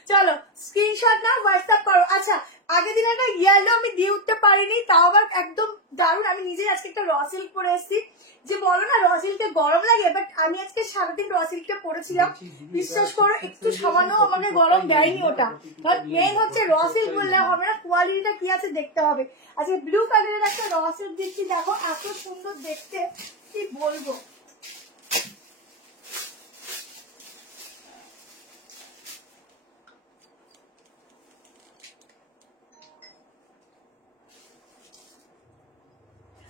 চলো স্ক্রিনশট নাও, হোয়াটসঅ্যাপ করো। আচ্ছা, আগের দিন একটা ইয়েলো আমি দিয়ে উঠতে পারিনি, তাও আবার একদম দারুণ। আমি নিজেই আজকে একটা র সিল্ক পরে এসেছি। যে বলো না র সিল্কে গরম লাগে, বাট আমি আজকে সারাদিন র সিল্কটা পরেছিলাম, বিশ্বাস করো একটু সামান্য আমাকে গরম দেয়নি ওটা। মেন হচ্ছে র সিল্ক বললে হবে না, কোয়ালিটিটা কি আছে দেখতে হবে। আজকে ব্লু কালারের একটা র সিল্ক দিচ্ছি, দেখো এত সুন্দর দেখতে, কি বলবো।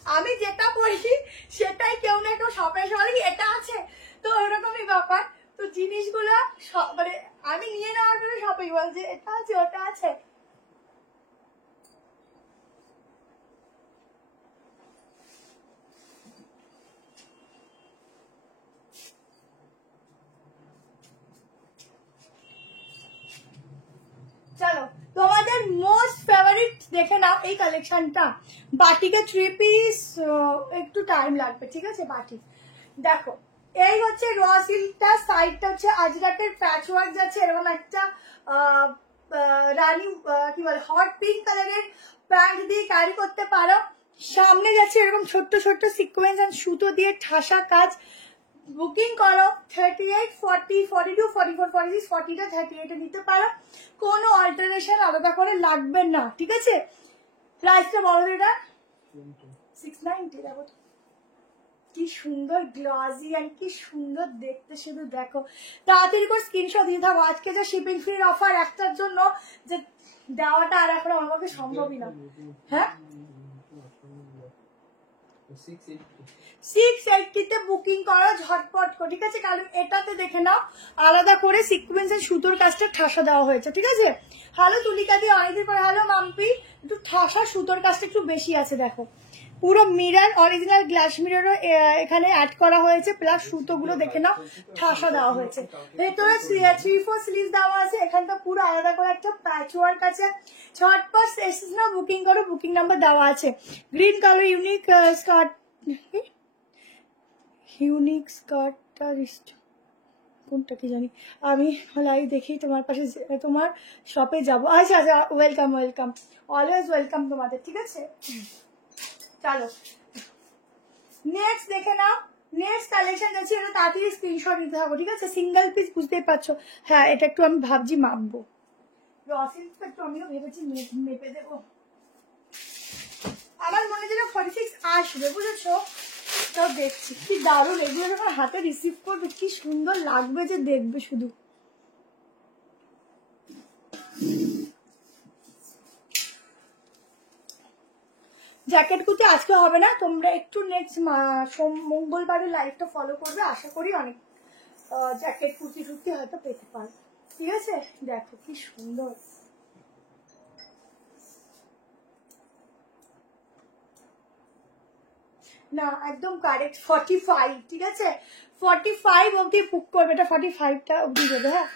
আমি যেটা বলছি সেটাই কেউ না কেউ শপে সবাই এটা আছে, তো ওরকমই ব্যাপার। তো জিনিসগুলো মানে আমি নিয়ে নেওয়ার জন্য সবাই বলছে এটা আছে ওটা আছে। চলো তোমাদের মোস্ট ফেভারিট দেখে নাও এই কালেকশনটা। বাটিকে 3 পিস, একটু টাইম লাগবে, ঠিক আছে? বাটিক দেখো, এই হচ্ছে র সিল্কটা, সাইডটা হচ্ছে আজরাকের প্যাচ ওয়ার্ক যাচ্ছে, এরকম একটা রানী কি বলে হট পিঙ্ক কালারের প্যান্ট দিয়ে ক্যারি করতে পারো। সামনে যাচ্ছে এরকম ছোট্ট ছোট্ট সিকোয়েন্স আর সুতো দিয়ে ঠাসা কাজ। বুকিং করো 38, 40, 42, 44, 46, 40টা 38 নিতে পারো, কোনো অল্টারেশন আলাদা করে লাগবে না, ঠিক আছে? প্রাইসটা বলো, এটা 690। দেখো কি সুন্দর গ্লসি আর কি সুন্দর দেখতে, শুধু দেখো। তাড়াতাড়ি করে স্ক্রিনশট দিয়ে থাকো। আজকে যে শিপিং ফ্রির অফার একটার জন্য যে দেওয়াটা আর এখন আমার পক্ষে সম্ভবই না। হ্যাঁ, 680 বুকিং করো ঝটপট করে, ঠিক আছে? কারণ এটাতে দেখে নাও আলাদা করে সিকোয়েন্সের সুতোর কাজটা ঠাসা দেওয়া হয়েছে, ঠিক আছে? হ্যালো তুলিকা দিয়ে অনেকদিন পরে, হ্যালো মাম্পি। একটু ঠাসা সুতোর কাজটা একটু বেশি আছে, দেখো পুরো মিরর অরিজিনাল গ্লাস মিররও এখানে অ্যাড করা হয়েছে, প্লাস সুতোগুলো দেখে নাও ঠাসা দেওয়া হয়েছে। ভেতরে 3/4 স্লিভ দেওয়া আছে, এখানটা পুরো আলাদা করে একটা প্যাচওয়ার্ক আছে। ঝটপট এসেস না, বুকিং করো, বুকিং নাম্বার দেওয়া আছে। Green colour unique skirt, unique স্কার্টটা কোনটা কি জানি, আমি লাইভ দেখি তোমার পাশে তোমার শপে যাবো। আচ্ছা আচ্ছা, ওয়েলকাম ওয়েলকাম, অলওয়েজ ওয়েলকাম তোমাদের, ঠিক আছে? চলো নেক্সট দেখে নাও, নেক্সট কালেকশন আছে, এটা তাড়াতাড়ি স্ক্রিনশট নিতে হবে, ঠিক আছে? সিঙ্গেল পিস বুঝতেই পারছো। হ্যাঁ এটা একটু আমি ভাবছি মাপবো, রসিলটা একটু আমিও ভেবেছি মেপে দেবো। আমার মনে যেন 46 আসবে, বুঝেছো? তো দেখছি কি দারুণ, এগুলো যখন হাতে রিসিভ করবে কি সুন্দর লাগবে যে দেখবে শুধু। জ্যাকেট কুর্তি আজকে হবে না, তোমরা একটু নেক্সট মঙ্গলবারে লাইভটা ফলো করবে, আশা করি অনেক জ্যাকেট কুর্তি টুর্তি হয়তো পেতে পারো, ঠিক আছে? দেখো কি সুন্দর, না একদম কারেক্ট 45, ঠিক আছে? 45 অব্দি বুক করবে, এটা 45টা অব্দি দেবে। হ্যাঁ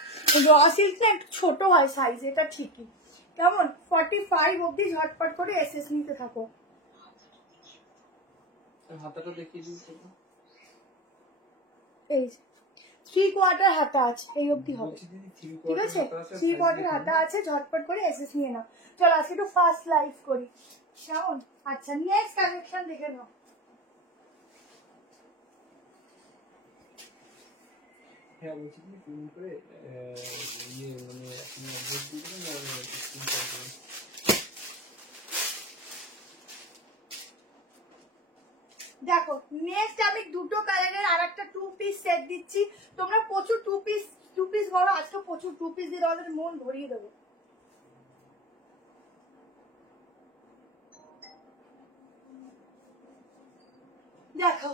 র সিল্ক না একটু ছোট হয় সাইজ, এটা ঠিকই। কেমন? 45 অব্দি ঝটপট করে এসএস নিতে থাকো। হাতাটা দেখিয়ে দিয়েছি, এই 3/4 হাতা আছে, এই অব্দি হবে, ঠিক আছে? 3/4 হাতা আছে, ঝটপট করে এসএস নিয়ে নাও। চলো আজকে একটু ফাস্ট লাইভ করি, কেমন? আচ্ছা নেক্সট কালেকশন দেখে নাও। হ্যাঁ বলছি কি ফোন করে মানে আপনি অ্যাড্রেস দিয়ে দেবেন, দেখো নেক্সট আমি দুটো কালারের আর একটা 2 পিস সেট দিচ্ছি, তোমরা প্রচুর 2 পিস বলো, আজকে প্রচুর 2 পিস দিয়ে তোমাদের মন ভরিয়ে দেবো। দেখো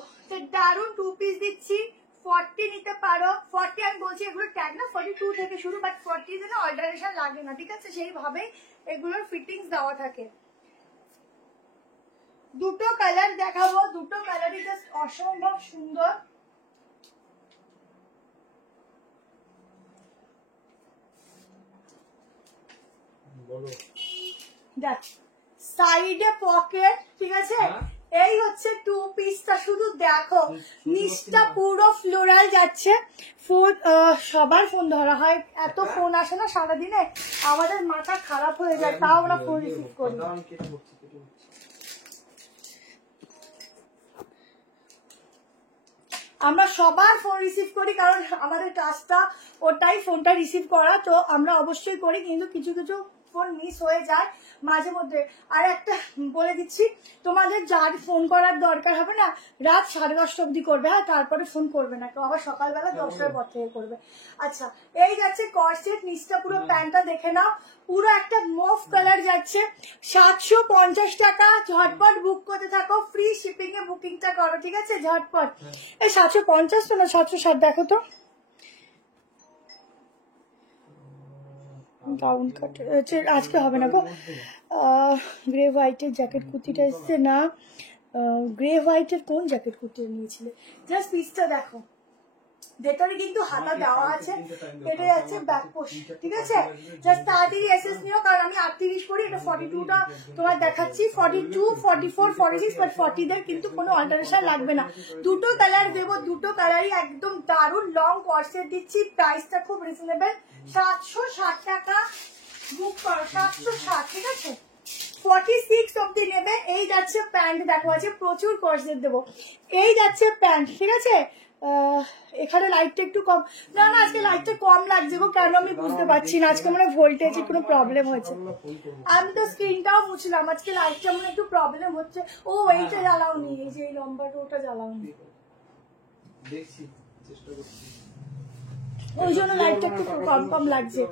দারুণ 2 পিস দিচ্ছি, 40 নিতে পারো। 40 আমি বলছি এগুলো ট্যাগ না, 42 থেকে শুরু, বাট 40 যেন অল্টারেশন লাগে না, ঠিক আছে? সেইভাবে এগুলোর ফিটিংস দেওয়া থাকে। দুটো কালার দেখাবো, দুটো কালারই জাস্ট অসম্ভব সুন্দর। বলো দেখ সাইডে পকেট, ঠিক আছে? এই হচ্ছে 2 পিসটা, শুধু দেখো নিচটা পুরো ফ্লোরাল যাচ্ছে। ফোন সবার ফোন ধরা হয়, এত ফোন আসে না সারাদিনে, আমাদের মাথা খারাপ হয়ে যায়, তাও আমরা ফোন রিসিভ করি। আমরা সবার ফোন রিসিভ করি, কারণ আমাদের কাজটা ওটাই, ফোনটা রিসিভ করা, তো আমরা অবশ্যই করি, কিন্তু কিছু কিছু ফোন মিস হয়ে যায় মাঝে মধ্যে। আর একটা বলে দিচ্ছি, তোমাদের যার ফোন করার দরকার হবে না, রাত 10:30 অব্দি করবে, হ্যাঁ তারপরে ফোন করবে না, তো আবার সকালবেলা 10টার পর থেকে করবে। আচ্ছা এই যাচ্ছে কর্সেট, নিচটা পুরো প্যান্টটা দেখে নাও, পুরো একটা মুভ কালার যাচ্ছে, 750 টাকা। ঝটপট বুক করতে থাকো, ফ্রি শিপিং এ বুকিংটা করো, ঠিক আছে? ঝটপট। এই 750 তো না 760, দেখো তো গাউন কাট আজকে হবে না গো। গ্রে হোয়াইটের জ্যাকেট কুর্তিটা এসছে না, গ্রে হোয়াইটের কোন জ্যাকেট কুর্তি নিয়েছিলে? জাস্ট পিসটা দেখো, ভেতরে কিন্তু হাতা দেওয়া আছে, এটা যাচ্ছে ব্যাক পোস্ট, ঠিক আছে? জাস্ট তাড়াতাড়ি এসএস নিও, কারণ আমি 38 করি, এটা 42টা তোমার দেখাচ্ছি, 42, 44, 46, বাট 40 দের কিন্তু কোনো অল্টারেশন লাগবে না। দুটো কালার দেবো, দুটো কালারই একদম দারুণ লং কর্সেট দিচ্ছি, প্রাইসটা খুব রিজনেবল, 760 টাকা বুক করো, 760, ঠিক আছে? 46 অব্দি নেবে। এই যাচ্ছে প্যান্ট, দেখো আছে প্রচুর কর্সেট দেবো, এই যাচ্ছে প্যান্ট, ঠিক আছে? এখানে লাইটটা একটু কম, না না আজকে লাইটটা কম লাগছে গো, কেন আমি বুঝতে পারছি না, আজকে মানে ভোল্টেজে কোনো প্রবলেম হয়েছে। আমি তো স্ক্রিনটাও মুছলাম, আজকে লাইটটা মানে একটু প্রবলেম হচ্ছে। ও এইটা জ্বালাওনি, এই যে এই লম্বাটা, ওটা জ্বালাওনি, দেখছি চেষ্টা করছি, ওই জন্য লাইটটা একটু কম কম লাগছে।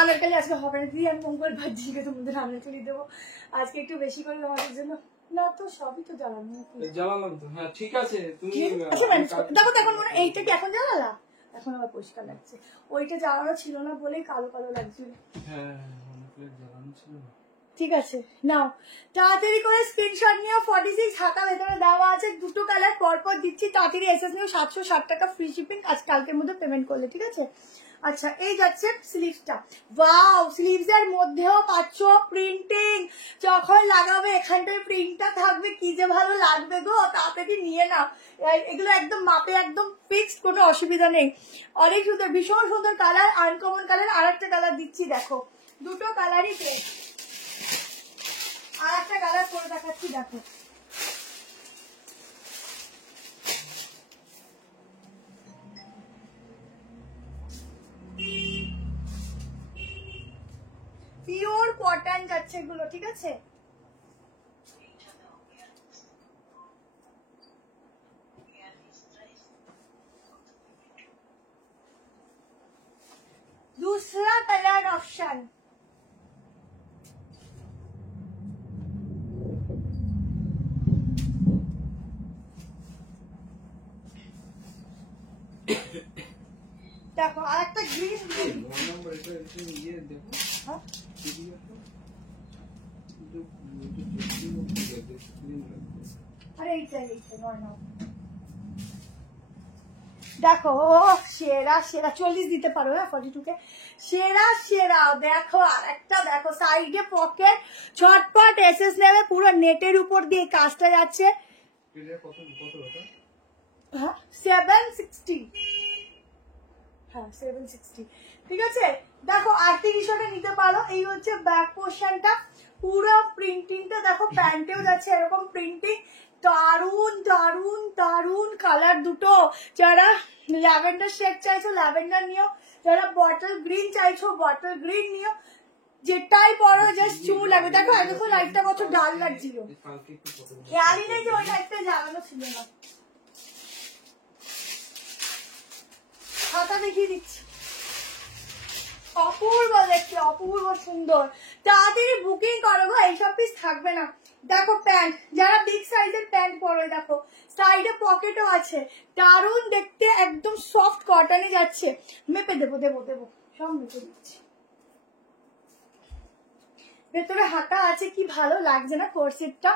আনারকালি আজকে হবে না দিদি, আমি মঙ্গলবার দিকে তোমাদের আনারকালি দেবো, আজকে একটু বেশি করে তোমাদের জন্য না তো সবই তো জ্বালানো জ্বালালাম তো। হ্যাঁ ঠিক আছে, তুমি দেখো এখন মনে এইটা কি এখন জ্বালালা? এখন আবার পরিষ্কার লাগছে। ওইটা জ্বালানো ছিল না বলেই কালো কালো লাগছিল। হ্যাঁ জ্বালানো ছিল না। ঠিক আছে নাও তাড়াতাড়ি করে স্ক্রিনশট নিও। 46 হাতা ভেতরে দেওয়া আছে, দুটো কালার পরপর দিচ্ছি। তাড়াতাড়ি এসএস নিও, 760 টাকা ফ্রি শিপিং আজ কালকের মধ্যে পেমেন্ট করলে, ঠিক আছে? আচ্ছা এই যাচ্ছে স্লিভসটা। ওয়াও, স্লিভস এর মধ্যেও পাচ্ছ প্রিন্টিং। যখন লাগাবে এখানটায় প্রিন্টটা থাকবে, কি যে ভালো লাগবে গো। তাড়াতাড়ি নিয়ে নাও, এগুলো একদম মাপে একদম ফিক্সড, কোনো অসুবিধা নেই। অনেক সুন্দর, ভীষণ সুন্দর কালার, আনকমন কালার। আর একটা কালার দিচ্ছি দেখো, দুটো কালারই পেয়ে। আর একটা কালার করে দেখাচ্ছি দেখো, পিওর কটন যাচ্ছে এগুলো, ঠিক আছে? दूसरा कलर ऑप्शन देखो আর একটা গ্রিন। নম্বর এটা ইয়ে দেখো, হ্যাঁ আরে এইটা নয় নাও। দেখো সেরা সেরা 40 দিতে পারো, হ্যাঁ 42 কে সেরা সেরা। দেখো আর একটা দেখো, সাইডে পকেট, ছটপট এসএস নেবে, পুরো নেটের উপর দিয়ে কাজটা যাচ্ছে। হ্যাঁ 760, হ্যাঁ 760, ঠিক আছে? দেখো 3800 নিতে পারো। এই হচ্ছে ব্যাক পোর্শনটা, পুরো প্রিন্টিংটা দেখো, প্যান্টেও যাচ্ছে এরকম প্রিন্টিং। দারুন দারুন দারুন কালার দুটো। যারা ল্যাভেন্ডার শেড চাইছো ল্যাভেন্ডার নিও, যারা বটল গ্রিন চাইছো বটল গ্রিন নিও। যেটাই পরো জাস্ট চুমু লাগবে। দেখো এতক্ষণ লাইটটা কত ডাল লাগছিল, খেয়ালই নেই যে ওই লাইটটা জ্বালানো ছিল না। হাতা দেখিয়ে দিচ্ছি, অপূর্ব দেখতে, অপূর্ব সুন্দর। তাড়াতাড়ি বুকিং করো গো, এইসব পিস থাকবে না। দেখো প্যান্ট, যারা বিগ সাইজের প্যান্ট পরে, দেখো সাইডে পকেটও আছে, দারুণ দেখতে, একদম সফট কটনে যাচ্ছে। মেপে দেবো দেবো দেবো, সব মেপে দিচ্ছি। ভেতরে হাতা আছে, কি ভালো লাগছে না কোর্সেটটা,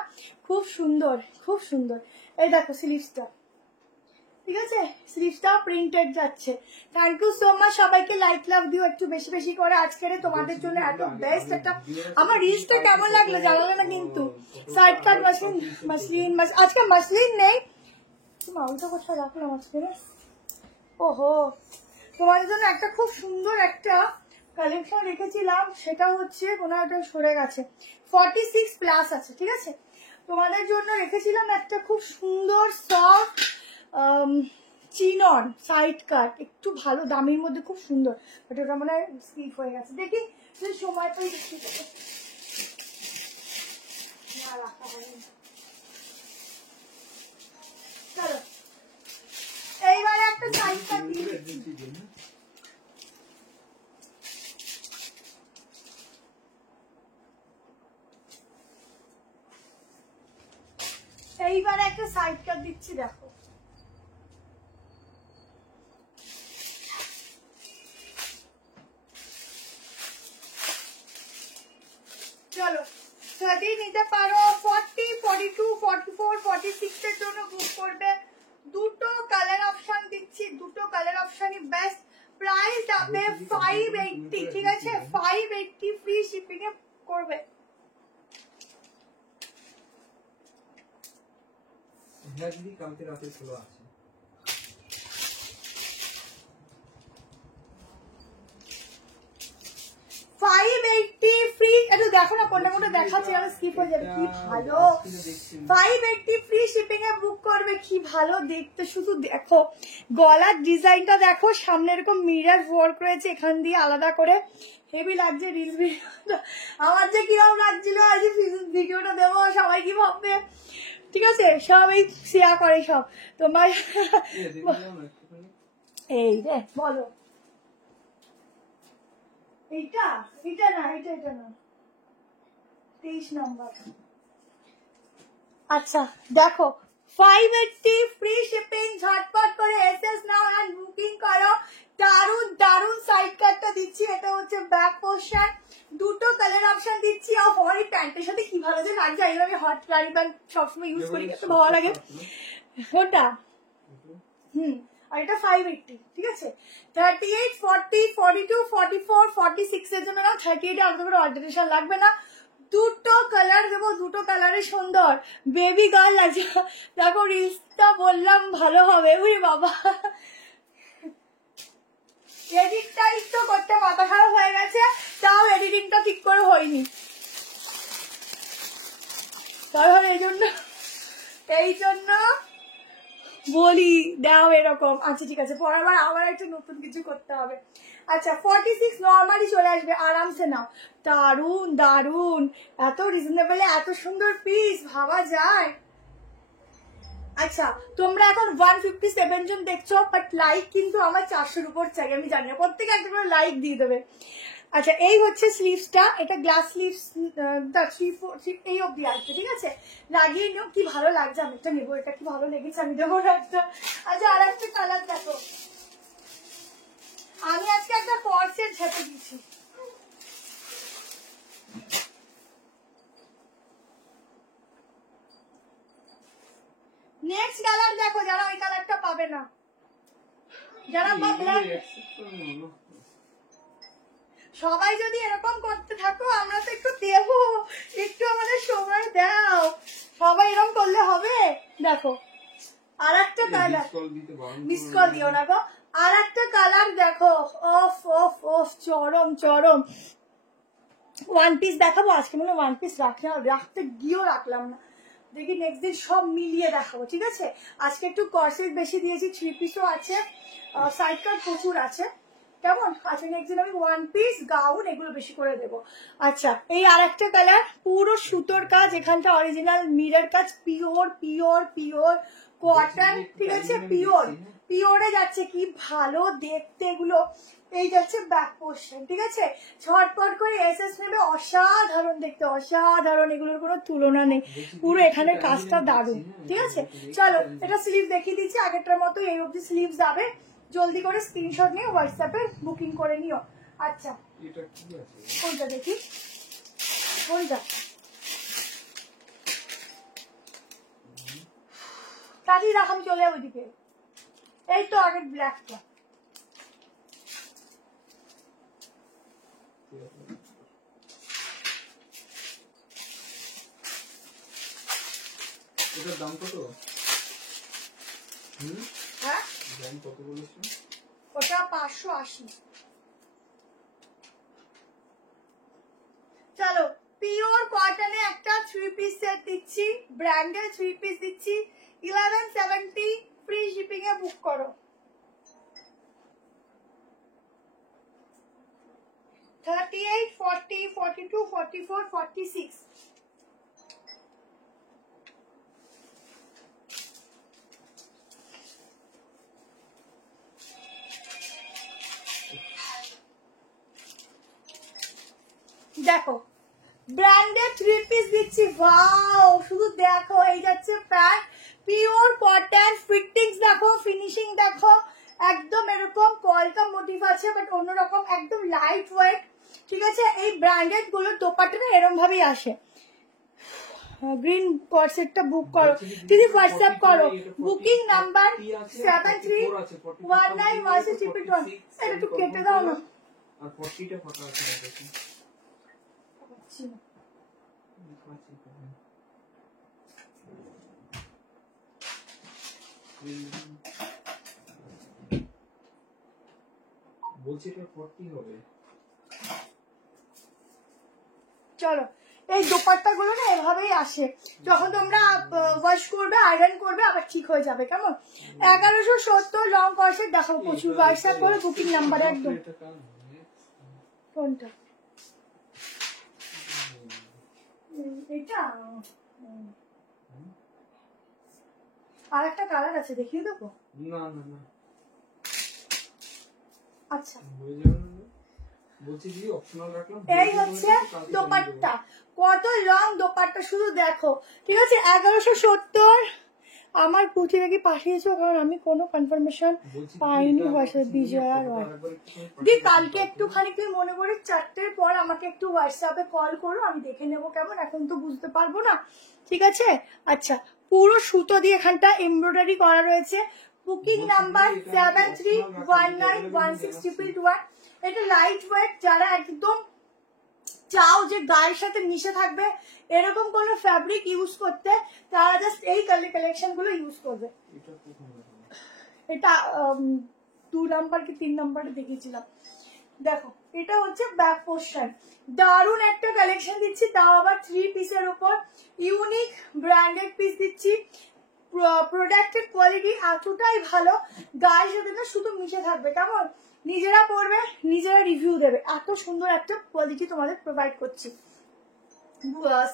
খুব সুন্দর খুব সুন্দর। এই দেখো স্লিভসটা, ঠিক আছে? স্লিভসটাও প্রিন্টেড যাচ্ছে। থ্যাংক ইউ সো মাচ সবাইকে, লাইক লাভ দিও একটু বেশি বেশি করে আজকের তোমাদের জন্য। এত বেস্ট একটা, আমার রিলসটা কেমন লাগলো জানালে না কিন্তু। সাইড কাট মাসলিন মাসলিন আজকে মাসলিন নেই, তুমি আউটা কোথায় রাখলাম আজকে? ওহো, তোমাদের জন্য একটা খুব সুন্দর একটা কালেকশন রেখেছিলাম, সেটা হচ্ছে কোনো একটা সরে গেছে। 46+ আছে, ঠিক আছে? তোমাদের জন্য রেখেছিলাম একটা খুব সুন্দর সফট চিনন সাইড কাট, একটু ভালো দামের মধ্যে, খুব সুন্দর। বাট ওটা মনে হয় স্কিপ হয়ে গেছে, দেখি সময় তো রাখা হবে। চলো এইবারে একটা সাইড কাট দিয়ে এইবারে একটা সাইড কাট দিচ্ছি দেখো। চলো যদি নিতে পারো 40, 42, 44, 46 এর জন্য বুক করবে। দুটো কালার অপশন দিচ্ছি, দুটো কালার অপশনই বেস্ট। প্রাইস যাবে 580, ঠিক আছে? 580 ফ্রি শিপিং এ করবে। হ্যাঁ দিদি কালকে রাতে খোলা আছে। 580 ফ্রি। একটু দেখো না কোনটা কোনটা দেখাচ্ছে, আমি স্কিপ হয়ে যাবে। কি ভালো, 580 ফ্রি শিপিং এ বুক করবে। কি ভালো দেখতে, শুধু দেখো গলার ডিজাইনটা দেখো, সামনে এরকম মিরর ওয়ার্ক রয়েছে, এখান দিয়ে আলাদা করে হেভি লাগছে। রিলস ভিডিওটা আমার যে কিরকম লাগছিল, আজ ভিডিওটা দেবো, সবাই কি ভাববে, ঠিক আছে? সবাই শেয়ার করে সব তোমার। এই রে বলো, এইটা এটা না, এটা না 23 নাম্বার। আচ্ছা দেখো 580 ফ্রি শিপিং, ঝটপট করে এসএস নাও এন্ড বুকিং করো। দারুন দারুন সাইড কাটটা দিচ্ছি, এটা হচ্ছে ব্যাক পোর্শন, দুটো কালার অপশন দিচ্ছি। আর হট প্যান্টের সাথে কি ভালো যে লাগছে, আমি হট রানি প্যান্ট সবসময় ইউজ করি, এত ভালো লাগে ওটা। আর এটা 580, ঠিক আছে। 38, 40, 42, 44, 46 এর জন্য না 38 এ আলাদা করে অল্টারেশন লাগবে না। দুটো কালার দেবো, দুটো কালারে সুন্দর বেবি গার্ল আছে। দেখো রিলসটা বললাম ভালো হবে, উই বাবা এডিটটাই তো করতে মাথা খারাপ হয়ে গেছে, তাও এডিটিংটা ঠিক করে হয়নি। তাহলে এই জন্য বলি দাও এরকম। আচ্ছা ঠিক আছে, পরের বার আবার একটু নতুন কিছু করতে হবে। আচ্ছা 46 নর্মালি চলে আসবে, আরামসে নাও। দারুন দারুন, এত রিজনেবলে এত সুন্দর পিস, ভাবা যায়। আচ্ছা তোমরা এখন 157 জন দেখছো, বাট লাইক কিন্তু আমার 400-র উপর চাই, আমি জানি না, প্রত্যেকে একটা করে লাইক দিয়ে দেবে। আচ্ছা এই হচ্ছে স্লিভসটা, এটা গ্লাস স্লিভস, 3/4 এই অব্দি আসবে, ঠিক আছে। লাগিয়ে নিও, কি ভালো লাগছে, আমি একটা নেবো, এটা কি ভালো লেগেছে, আমি দেবো না একটা। আচ্ছা আর একটা কালার দেখো, আমি আজকে একটা কর্সেট ছেপে দিচ্ছি। নেক্সট কালার দেখো, যারা ওই কালারটা পাবে না, যারা ভাবলাম সবাই যদি এরকম করতে থাকো, আমরা তো একটু দেবো, একটু আমাদের সময় দাও। সবাই এরকম করলে হবে। দেখো আর একটা কালার, মিস কল দিও না গো। আর একটা কালার দেখো, অফ অফ অফ, চরম চরম। ওয়ান পিস দেখাবো আজকে, মানে ওয়ান পিস রাখতে গিয়েও রাখলাম না, দেখি নেক্সট দিন সব মিলিয়ে দেখাবো, ঠিক আছে। আজকে একটু কর্সেট বেশি দিয়েছি, 3 পিসও আছে, সাইড কাট প্রচুর আছে, কেমন। আচ্ছা নেক্সট দিন আমি ওয়ান পিস গাউন এগুলো বেশি করে দেবো। আচ্ছা এই আর একটা কালার, পুরো সুতোর কাজ, এখানটা অরিজিনাল মিরর কাজ, পিওর পিওর পিওর কটন, ঠিক আছে, পিওর পিওরে যাচ্ছে, কি ভালো দেখতে এগুলো। এই যাচ্ছে ব্যাক পোর্শন, ঠিক আছে। ঝটপট করে এসএস নেবে, অসাধারণ দেখতে, অসাধারণ, এগুলোর কোনো তুলনা নেই। পুরো এখানে কাজটা দারুণ, ঠিক আছে। চলো এটা স্লিভ দেখিয়ে দিচ্ছি, আগেরটার মতো এই অবধি স্লিভ যাবে। জলদি করে স্ক্রিনশট নিয়ে হোয়াটসঅ্যাপে বুকিং করে নিও। আচ্ছা কোনটা দেখি, কোনটা তাড়াতাড়ি রাখ, আমি চলে যাবো ওইদিকে। এই তো আগের ব্ল্যাকটা, এটার দাম কত? হ্যাঁ দাম কত বলেছো? ওটা 580। চলো পিওর কটনে একটা 3 পিস সেট দিচ্ছি, ব্র্যান্ডের 3 পিস দিচ্ছি, 1170 ফ্রি শিপিং এ বুক করো। 38, 40, 42, 44, 46। দেখো ব্র্যান্ডেড 3 পিস দিচ্ছি, ওয়াও শুধু দেখো, এই যাচ্ছে প্যান্ট, পিওর কটন, ফিটিংস দেখো, ফিনিশিং দেখো, একদম এরকম কলকা মোটিভ আছে, বাট অন্যরকম, একদম লাইট ওয়েট, ঠিক আছে। এই ব্র্যান্ডেড গুলো দোপাট্টা না এরকম ভাবেই আসে। গ্রিন কর্সেটটা বুক করো, দিদি হোয়াটসঅ্যাপ করো, বুকিং নাম্বার 73191633। এটা একটু কেটে দাও না, আর 40টা ফাঁকা আছে দেখো। বলছি এটা 40 হবে। চলো এই দোপাট্টা গুলো না এভাবেই আসে, যখন তোমরা ওয়াশ করবে, আয়রন করবে, আবার ঠিক হয়ে যাবে, কেমন। 1170 লং কর্সেট দেখাবো প্রচুর, হোয়াটসঅ্যাপ করে বুকিং নাম্বার একদম। কোনটা এটা? আর একটা কালার আছে, দেখিয়ে দেবো। না না না, আচ্ছা হয়ে যাবে না। বলছি দিদি অপশনাল রাখলাম। এই হচ্ছে দোপাট্টা, কত লং দোপাট্টা শুধু দেখো, ঠিক আছে। 1170 আমার পুঁথিটা কি পাঠিয়েছো, কারণ আমি কোনো কনফার্মেশন পাইনি হোয়াটসঅ্যাপ বিজয়া রয় দি। কালকে একটুখানি তুমি মনে করে 4টের পর আমাকে একটু হোয়াটসঅ্যাপে কল করো, আমি দেখে নেবো কেমন, এখন তো বুঝতে পারবো না, ঠিক আছে। আচ্ছা, পুরো সুতো দিয়ে এখানটা এমব্রয়ডারি করা রয়েছে। বুকিং নাম্বার 731916 এটা লাইট ওয়েট, যারা একদম চাও যে গায়ের সাথে মিশে থাকবে এরকম কোন ফ্যাব্রিক ইউজ করতে, তারা জাস্ট এই কালেকশন গুলো ইউজ করবে। এটা 2 নাম্বার কি 3 নাম্বারে দেখিয়েছিলাম। দেখো এটা হচ্ছে ব্যাক পোর্শন, দারুন একটা কালেকশন দিচ্ছি, তাও আবার 3 পিসের উপর ইউনিক ব্র্যান্ডেড পিস দিচ্ছি। প্রোডাক্টের কোয়ালিটি এতটাই ভালো, গায়ের সাথে না শুধু মিশে থাকবে, কেমন, নিজেরা পরবে নিজেরা রিভিউ দেবে, এত সুন্দর একটা কোয়ালিটি তোমাদের প্রোভাইড করছি।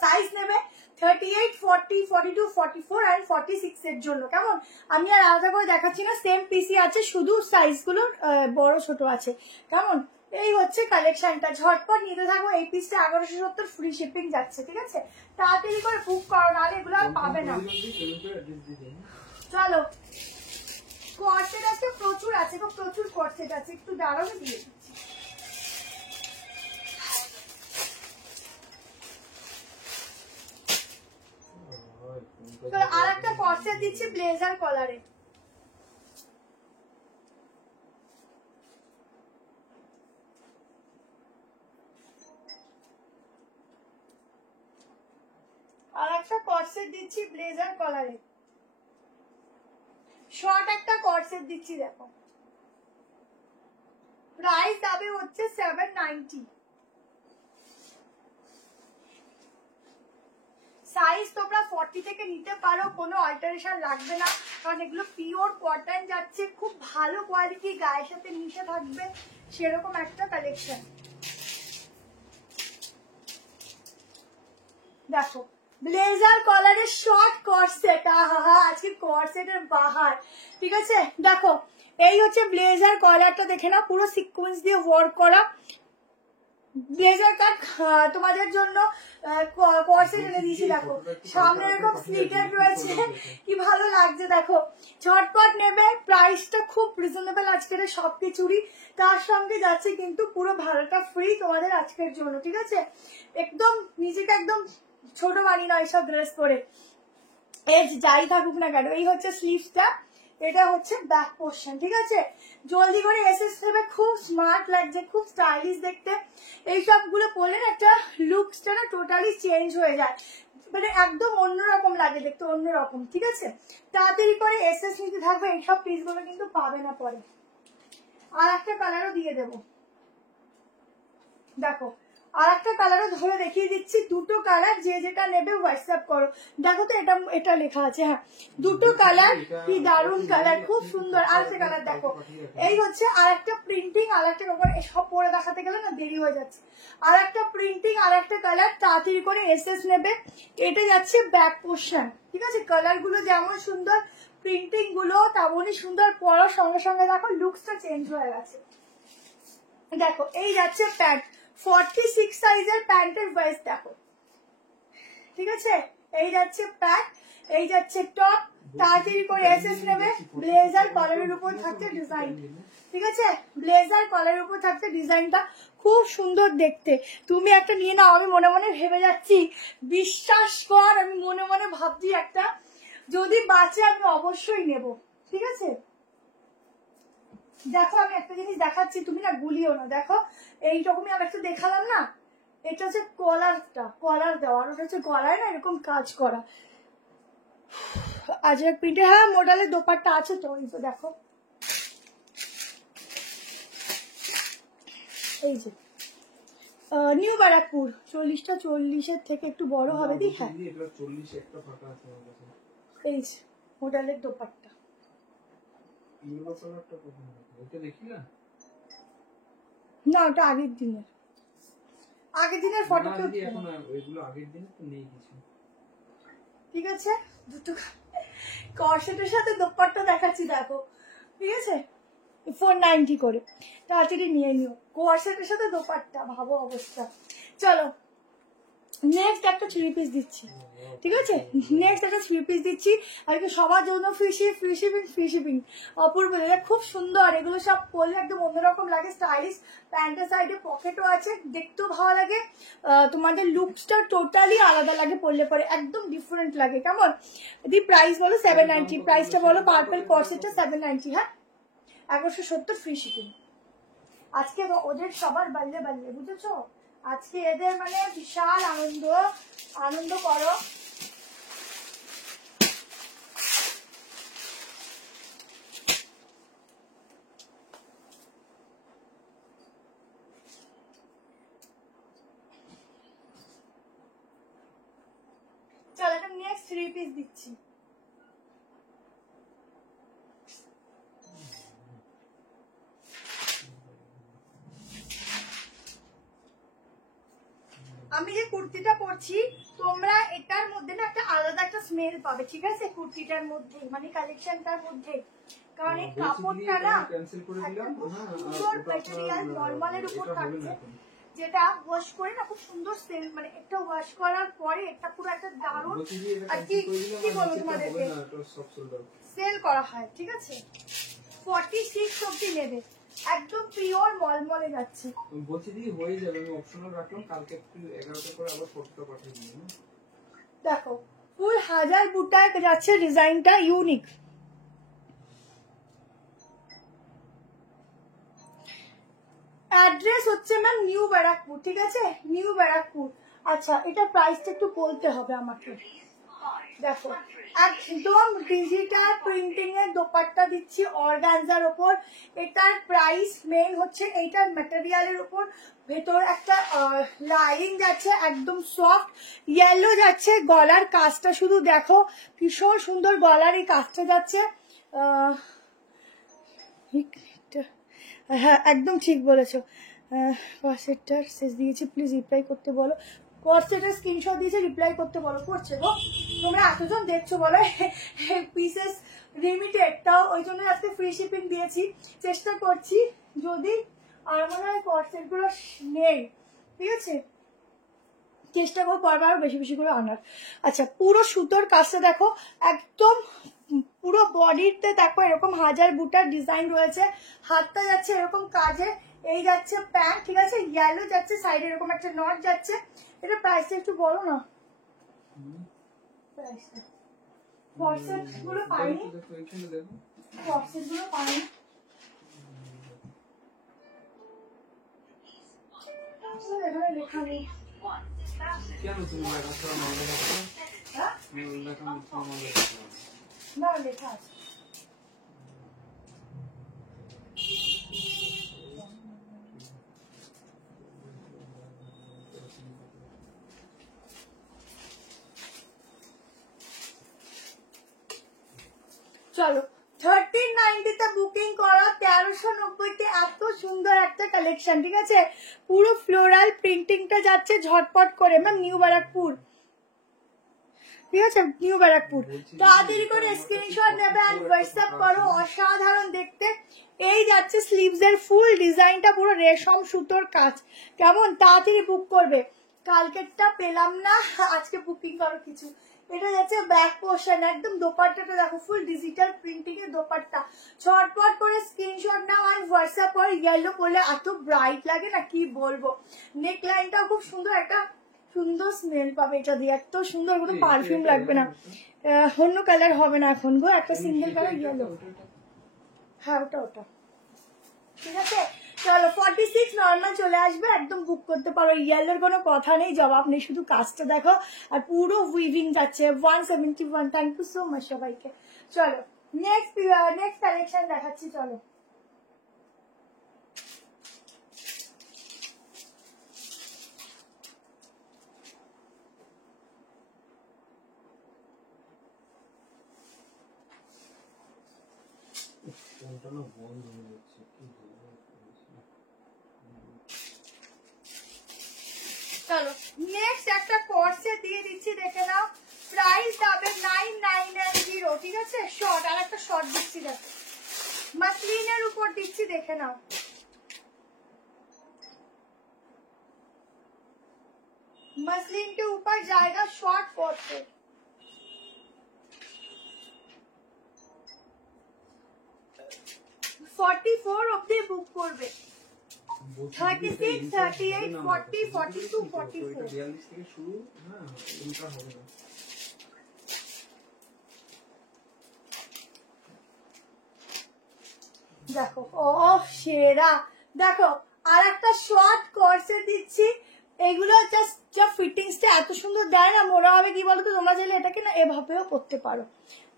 সাইজ নেবে 38, 40, 42, 44 আর 46 এর জন্য, কেমন। আমি আর আলাদা করে দেখাচ্ছি না, সেম পিসি আছে, শুধু সাইজগুলো বড় ছোট আছে, কেমন। এই হচ্ছে কালেকশনটা, ঝটপট নিতে থাকো। এই পিসটা 1170 ফ্রি শিপিং যাচ্ছে, ঠিক আছে। তাড়াতাড়ি করে বুক করো, নাহলে এগুলো আর পাবে না। চলো, কর্সেট আছে প্রচুর আছে, প্রচুর কর্সেট আছে, একটু দাঁড়ানো দিয়ে দিচ্ছি। আর একটা কর্সেট দিচ্ছি ব্লেজার কলারে, আর একটা কর্সেট দিচ্ছি ব্লেজার কলারে, শর্ট একটা কর্সেট দিচ্ছি। দেখো প্রাইস যাবে হচ্ছে 790। সাইজ তোমরা 40 থেকে নিতে পারো, কোনো অল্টারেশন লাগবে না, কারণ এগুলো পিওর কটন যাচ্ছে, খুব ভালো কোয়ালিটি, গায়ের সাথে মিশে থাকবে সেরকম একটা কালেকশন। দেখো ব্লেজার কলারের শর্ট কর্সেট, আহা আজকে কর্সেটের বাহার, ঠিক আছে। দেখো এই হচ্ছে ব্লেজার কলারটা, দেখে না পুরো সিকোয়েন্স দিয়ে ওয়ার্ক করা ব্লেজার কাট তোমাদের জন্য কর্সেট এনে দিয়েছি। দেখো সামনে এরকম স্লিটেড রয়েছে, কি ভালো লাগছে, দেখো ঝটপট নেবে। প্রাইসটা খুব রিজনেবল আজকের সবকিছুরই, তার সঙ্গে যাচ্ছে কিন্তু পুরো ভাড়াটা ফ্রি তোমাদের আজকের জন্য, ঠিক আছে। একদম নিজেকে একদম ছোট বানিয়ে নয় সব ড্রেস পরে, এজ যাই থাকুক না কেন। এই হচ্ছে স্লিভসটা, এটা হচ্ছে ব্যাক পোর্শন, ঠিক আছে। জলদি করে এসএস নেবে, খুব স্মার্ট লাগছে, খুব স্টাইলিশ দেখতে। এই সবগুলো পরলে একটা লুকসটা না টোটালি চেঞ্জ হয়ে যায়, মানে একদম অন্যরকম লাগে দেখতে, অন্যরকম, ঠিক আছে। তাড়াতাড়ি করে এসএস নিতে থাকবে, এইসব পিসগুলো কিন্তু পাবে না পরে। আর একটা কালারও দিয়ে দেবো, দেখো আর একটা কালারও ধরে দেখিয়ে দিচ্ছি, দুটো কালার, যে যেটা নেবে হোয়াটসঅ্যাপ করো। দেখো তো এটা এটা লেখা আছে, হ্যাঁ দুটো কালার, কি দারুন কালার, খুব সুন্দর। আর একটা কালার দেখো, এই হচ্ছে আর একটা প্রিন্টিং, আর একটা সব পরে দেখাতে গেলে না দেরি হয়ে যাচ্ছে। আর একটা প্রিন্টিং, আর একটা কালার, তাড়াতাড়ি করে এসএস নেবে। এটা যাচ্ছে ব্যাক পোর্শন, ঠিক আছে। কালার গুলো যেমন সুন্দর, প্রিন্টিং গুলো তেমনই সুন্দর, পরার সঙ্গে সঙ্গে দেখো লুকসটা চেঞ্জ হয়ে গেছে। দেখো এই যাচ্ছে প্যান্ট, 46 সাইজের প্যান্টের ওয়েস্ট, দেখো ঠিক আছে। এই যাচ্ছে প্যান্ট, এই যাচ্ছে টপ, তাড়াতাড়ি করে এসএস নেবে। ব্লেজার কলারের উপর থাকছে ডিজাইন, ঠিক আছে। ব্লেজার কলারের উপর থাকছে ডিজাইনটা, খুব সুন্দর দেখতে। তুমি একটা নিয়ে নাও, আমি মনে মনে ভেবে যাচ্ছি, বিশ্বাস কর আমি মনে মনে ভাবছি একটা যদি বাঁচে আমি অবশ্যই নেব, ঠিক আছে। দেখো আমি একটা জিনিস দেখাচ্ছি, তুমি না গুলিও না। দেখো এইরকমই আমি একটা দেখালাম না, এটা হচ্ছে কলারটা, কলার দেওয়া, আর ওটা হচ্ছে গলায় না এরকম কাজ করা আজরাক প্রিন্টে। হ্যাঁ মডেলের দোপাট্টা আছে তো, এই তো দেখো, এই যে নিউ ব্যারাকপুর, 40টা 40-এর থেকে একটু বড় হবে দি। হ্যাঁ এই যে মডেলের দোপাট্টা, না ওটা আগের দিনের, আগের দিনের ফটো, ঠিক আছে। দুটো কর্সেটের সাথে দোপাট্টা দেখাচ্ছি, দেখো ঠিক আছে। 490 করে, তাড়াতাড়ি নিয়ে নিও। কোয়ারসেটের সাথে দোপাট্টা, ভাবো অবস্থা। চলো নেক্সট একটা 3 পিস দিচ্ছি, ঠিক আছে? নেক্সট একটা 3 পিস দিচ্ছি আজকে সবার জন্য। ফ্রি শিপিং অপূর্ব, খুব সুন্দর। এগুলো সব পরলে একদম অন্যরকম লাগে, স্টাইলিশ। প্যান্টের সাইডে পকেটও আছে, দেখতেও ভালো লাগে। তোমাদের লুকসটা টোটালি আলাদা লাগে পরলে পরে, একদম ডিফারেন্ট লাগে। কেমন দি প্রাইস বলো? 790। প্রাইসটা বলো পার্পল কর্সেটটা 790। হ্যাঁ 1170 ফ্রি শিপিং। আজকে ওদের সবার বাল্যে বাল্যে, বুঝেছো? আজকে এদের মানে বিশাল আনন্দ করো। চলো এটা নেক্সট 3 পিস দিচ্ছি। আমি যে কুর্তিটা পরছি, তোমরা এটার মধ্যে না একটা আলাদা একটা স্মেল পাবে, ঠিক আছে? কুর্তিটার মধ্যে মানে কালেকশনটার মধ্যে, কারণ এই কাপড়টা না সুন্দর ম্যাটেরিয়াল, নরমালের উপর থাকছে, যেটা ওয়াশ করে না খুব সুন্দর সেল, মানে একটা ওয়াশ করার পরে এটা পুরো একটা দারুণ আর কি বলবো তোমাদেরকে, সেল করা হয়, ঠিক আছে? 46 অবধি নেবে, একদম পিওর মলমলে যাচ্ছে। বলছি দি হয়ে যাবে, আমি অপশনাল রাখলাম, কালকে একটু 11টা করে আবার ফটোটা পাঠিয়ে দিই। দেখো ফুল হাজার বুটায় যাচ্ছে, ডিজাইনটা ইউনিক। অ্যাড্রেস হচ্ছে ম্যাম নিউ ব্যারাকপুর, ঠিক আছে? নিউ ব্যারাকপুর। আচ্ছা এটা প্রাইসটা একটু বলতে হবে আমাকে। দেখো একদম ডিজিটাল প্রিন্টিং এর দোপাট্টা দিচ্ছি অর্গানজার ওপর। এটার প্রাইস মেইন হচ্ছে এইটার ম্যাটেরিয়ালের উপর, ভেতর একটা লাইনিং যাচ্ছে একদম সফট, ইয়েলো যাচ্ছে। গলার কাজটা শুধু দেখো, ভীষণ সুন্দর গলার এই কাজটা যাচ্ছে। হ্যাঁ একদম ঠিক বলেছো। কর্সেটটার শেষ দিয়েছি, প্লিজ রিপ্লাই করতে বলো। কর্সেটের স্ক্রিনশট দিয়েছে, রিপ্লাই করতে বলো। করছে গো, তোমরা এতজন দেখছো বলে পিসেস লিমিটেড, তাও ওই জন্য আজকে ফ্রি শিপিং দিয়েছি। চেষ্টা করছি যদি, আর মনে হয় কর্সেটগুলো নেই, ঠিক আছে? চেষ্টা করবো পরবার আরো বেশি বেশি করে আনার। আচ্ছা পুরো সুতোর কাজটা দেখো, একদম পুরো বডিতে দেখো এরকম হাজার বুটার ডিজাইন রয়েছে। হাতটা যাচ্ছে এরকম কাজে, এই যাচ্ছে প্যান্ট, ঠিক আছে? ইয়েলো যাচ্ছে, সাইডে এরকম একটা নট যাচ্ছে। এটা প্রাইসটা একটু বলো না, প্রাইসটা। কর্সেট গুলো পাইনি, কর্সেট গুলো পাইনি। এখানে লেখা নেই কেন তুমি লেখাটা মামলা রাখছো? হ্যাঁ না লেখা আছে। চলো 1390 তে বুকিং করা, 1390 তে এত সুন্দর একটা কালেকশন, ঠিক আছে? পুরো ফ্লোরাল প্রিন্টিংটা যাচ্ছে ঝটপট করে। ম্যাম নিউ ব্যারাকপুর, ঠিক আছে? নিউ ব্যারাকপুর। তাড়াতাড়ি করে স্ক্রিনশট নেবে আর হোয়াটসঅ্যাপ করো, অসাধারণ দেখতে। এই যাচ্ছে স্লিভস এর ফুল ডিজাইনটা, পুরো রেশম সুতোর কাজ। কেমন? তাড়াতাড়ি বুক করবে, কালকেরটা পেলাম না, আজকে বুকিং করো কিছু। এটা যাচ্ছে ব্যাক পোর্শন, একদম দোপাট্টাটা দেখো ফুল ডিজিটাল প্রিন্টিং এর দোপাট্টা। ছটপট করে স্ক্রিনশট নাও আর হোয়াটসঅ্যাপ করো। ইয়েলো করলে এত ব্রাইট লাগে না, কি বলবো। নেক লাইনটাও খুব সুন্দর, একটা সুন্দর স্মেল পাবে এটা দিয়ে, এত সুন্দর, কোনো পারফিউম লাগবে না। অন্য কালার হবে না এখন গো, একটা সিঙ্গেল কালার ইয়েলো। হ্যাঁ ওটা ওটা, ঠিক আছে? চলো 46 নর্মাল চলে আসবে, একদম বুক করতে পারো। ইয়েলোর কোনো কথা নেই, জবাব নেই, শুধু কাজটা দেখো। আর পুরো উইভিং যাচ্ছে 171। থ্যাংক ইউ সো মাচ সবাইকে। চলো নেক্সট কালেকশন দেখাচ্ছি, চলো। ফোনটা না বন্ধ হয়ে যাচ্ছে, কি বলবো। চলো নেক্সট একটা কোর্সে দিয়ে দিচ্ছি, দেখে নাও। প্রাইস যাবে 9990, ঠিক আছে? শর্ট, আর একটা শর্ট দিচ্ছি দেখো, मसलिনের উপর দিচ্ছি, দেখে নাও। मसलिन के ऊपर जाएगा शॉर्ट कॉर्सेट। फोर्टी फोर অব্দি বুক করবে। 36, 38, 40, 42, 44 42 থেকে শুরু। হ্যাঁ, উল্টা হবে না। দেখো, ও সেরা। দেখো আর একটা শর্ট কর্সেট দিচ্ছি। এগুলো জাস্ট যা ফিটিংসটা এত সুন্দর দেয় না, মনে হবে কি বলতো, তোমরা চাইলে এটাকে না এভাবেও পরতে পারো,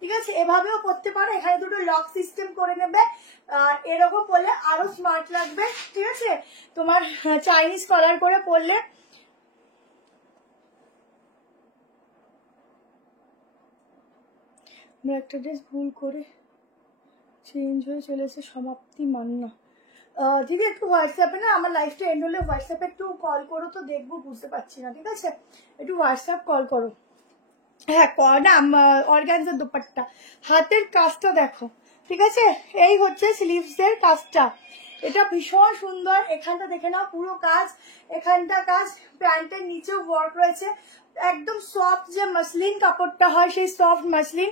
ঠিক আছে, এভাবেও পরতে পারো। এখানে দুটো লক সিস্টেম করে নেবে, এরকম পরলে আরো স্মার্ট লাগবে, ঠিক আছে। তোমার চাইনিজ কলার করে পরলে আমরা একটা ড্রেস ভুল করে চেঞ্জ হয়ে চলেছে, সমাপ্তি মান্য। দিদি একটু হোয়াটসঅ্যাপে না, আমার লাইফটা এন্ড হলে হোয়াটসঅ্যাপে একটু কল করো তো, দেখবো, বুঝতে পারছি না, ঠিক আছে, একটু হোয়াটসঅ্যাপ কল করো। হ্যাঁ না, অর্গানজার দোপাট্টা, হাতের কাজটা দেখো, ঠিক আছে, এই হচ্ছে স্লিভসের কাজটা, এটা ভীষণ সুন্দর। এখানটা দেখে নাও পুরো কাজ, এখানটা কাজ, প্যান্টের নিচেও ওয়ার্ক রয়েছে, একদম সফট যে মসলিন কাপড়টা হয় সেই সফট মসলিন,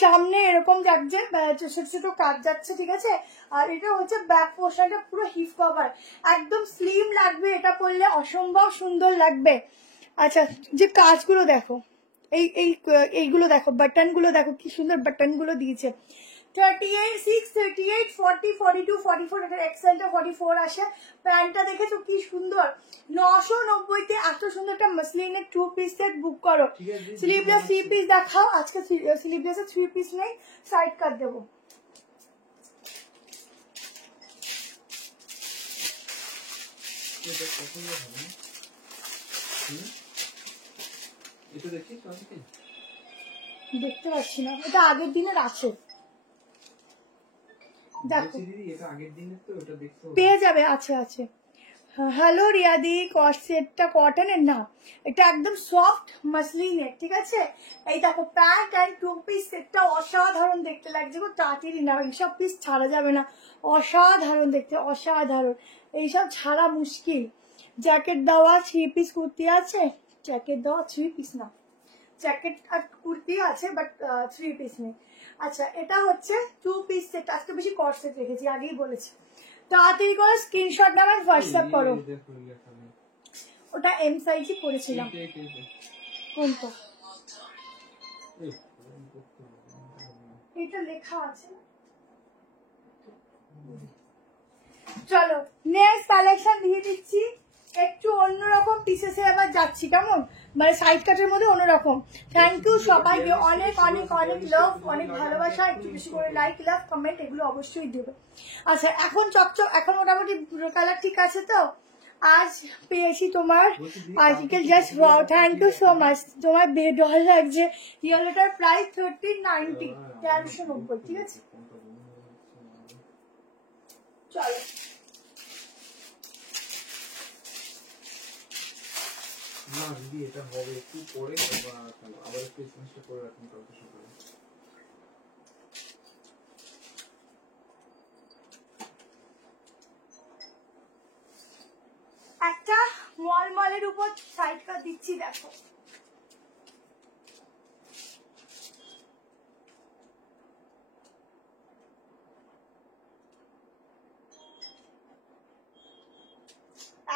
সামনে এরকম যাচ্ছে ছোট ছোট কাজ যাচ্ছে, ঠিক আছে। আর এটা হচ্ছে ব্যাক পোর্শনটা পুরো হিপ কভার, একদম স্লিম লাগবে, এটা পরলে অসম্ভব সুন্দর লাগবে। আচ্ছা, যে কাজগুলো দেখো, এইগুলো দেখো, বাটন গুলো দেখো কি সুন্দর বাটন গুলো দিয়েছে। 38, 6, 38, 40, 42, 44, এটা এক্সেলটা 44 আসে। প্যান্টটা দেখেছো কি সুন্দর, 990-তে এত সুন্দর একটা মসলিনের 2 পিস সেট বুক করো। স্লিভলেস 3 পিস দেখাও, আজকে স্লিভলেসের 3 পিস নেই, সাইড কাট দেবো। দেখতে পাচ্ছি না, এটা আগের দিনের আছে, দেখো পেয়ে যাবে, আছে আছে। হ্যালো রিয়াদি, কর্সেটটা কটনের না, এটা একদম সফট মসলিনের, ঠিক আছে। এই দেখো প্যান্ট অ্যান্ড 2 পিস সেটটা অসাধারণ দেখতে লাগছে গো, তাড়াতাড়ি না, এইসব পিস ছাড়া যাবে না, অসাধারণ দেখতে, অসাধারণ, এইসব ছাড়া মুশকিল। জ্যাকেট দেওয়া 3 পিস কুর্তি আছে, জ্যাকেট দেওয়া 3 পিস না, জ্যাকেট আর কুর্তি আছে বাট 3 পিস নেই। আচ্ছা, এটা হচ্ছে 2 পিস সেট, আজকে বেশি কর্সেট রেখেছি, আগেই বলেছি। তাড়াতাড়ি করে স্ক্রিনশট নাও আর হোয়াটসঅ্যাপ করো। ওটা এম সাইজই করেছিলাম। কোনটা? এটা লেখা আছে। চলো নেক্সট কালেকশন দিয়ে দিচ্ছি, একটু অন্যরকম পিসেসে আবার যাচ্ছি, কেমন, মানে সাইড কাটের মধ্যে অন্যরকম। থ্যাংক ইউ সবাইকে, অনেক অনেক অনেক লাভ, অনেক ভালোবাসা, একটু বেশি করে লাইক লাভ কমেন্ট এগুলো অবশ্যই দেবে। আচ্ছা, এখন চকচক, এখন মোটামুটি কালার ঠিক আছে তো। আজ পেয়েছি তোমার article, just wow, thank you so much, তোমার বেডল লাগছে। ইয়েলোটার প্রাইস 1390, 1390, ঠিক আছে। চলো না দিদি, এটা হবে একটু পরে, আবার একটু এক্সপেন্সটা করে রাখুন কালকে সকালে। একটা মলমলের উপর সাইড কাট দিচ্ছি, দেখো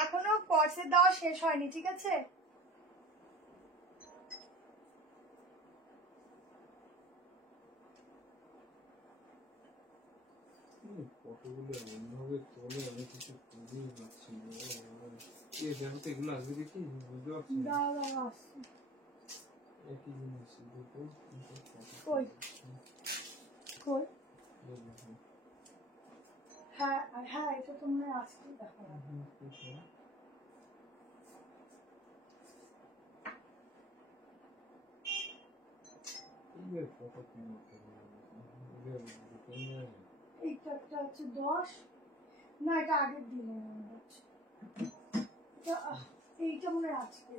এখনো কর্সেট দেওয়া শেষ হয়নি, ঠিক আছে। কতগুলো এমনভাবে তোলে, আমি কিছু বুঝতেই পারছি না। দেখো তো এগুলো আসবে দেখি, বুঝতে পারছি না। একই জিনিস দুটো, কই কই, হ্যাঁ হ্যাঁ, এটা তোমরা আসতে দেখো। এইটা একটা হচ্ছে 10, না এটা আগের দিনে, এইটা মনে হয় আজকে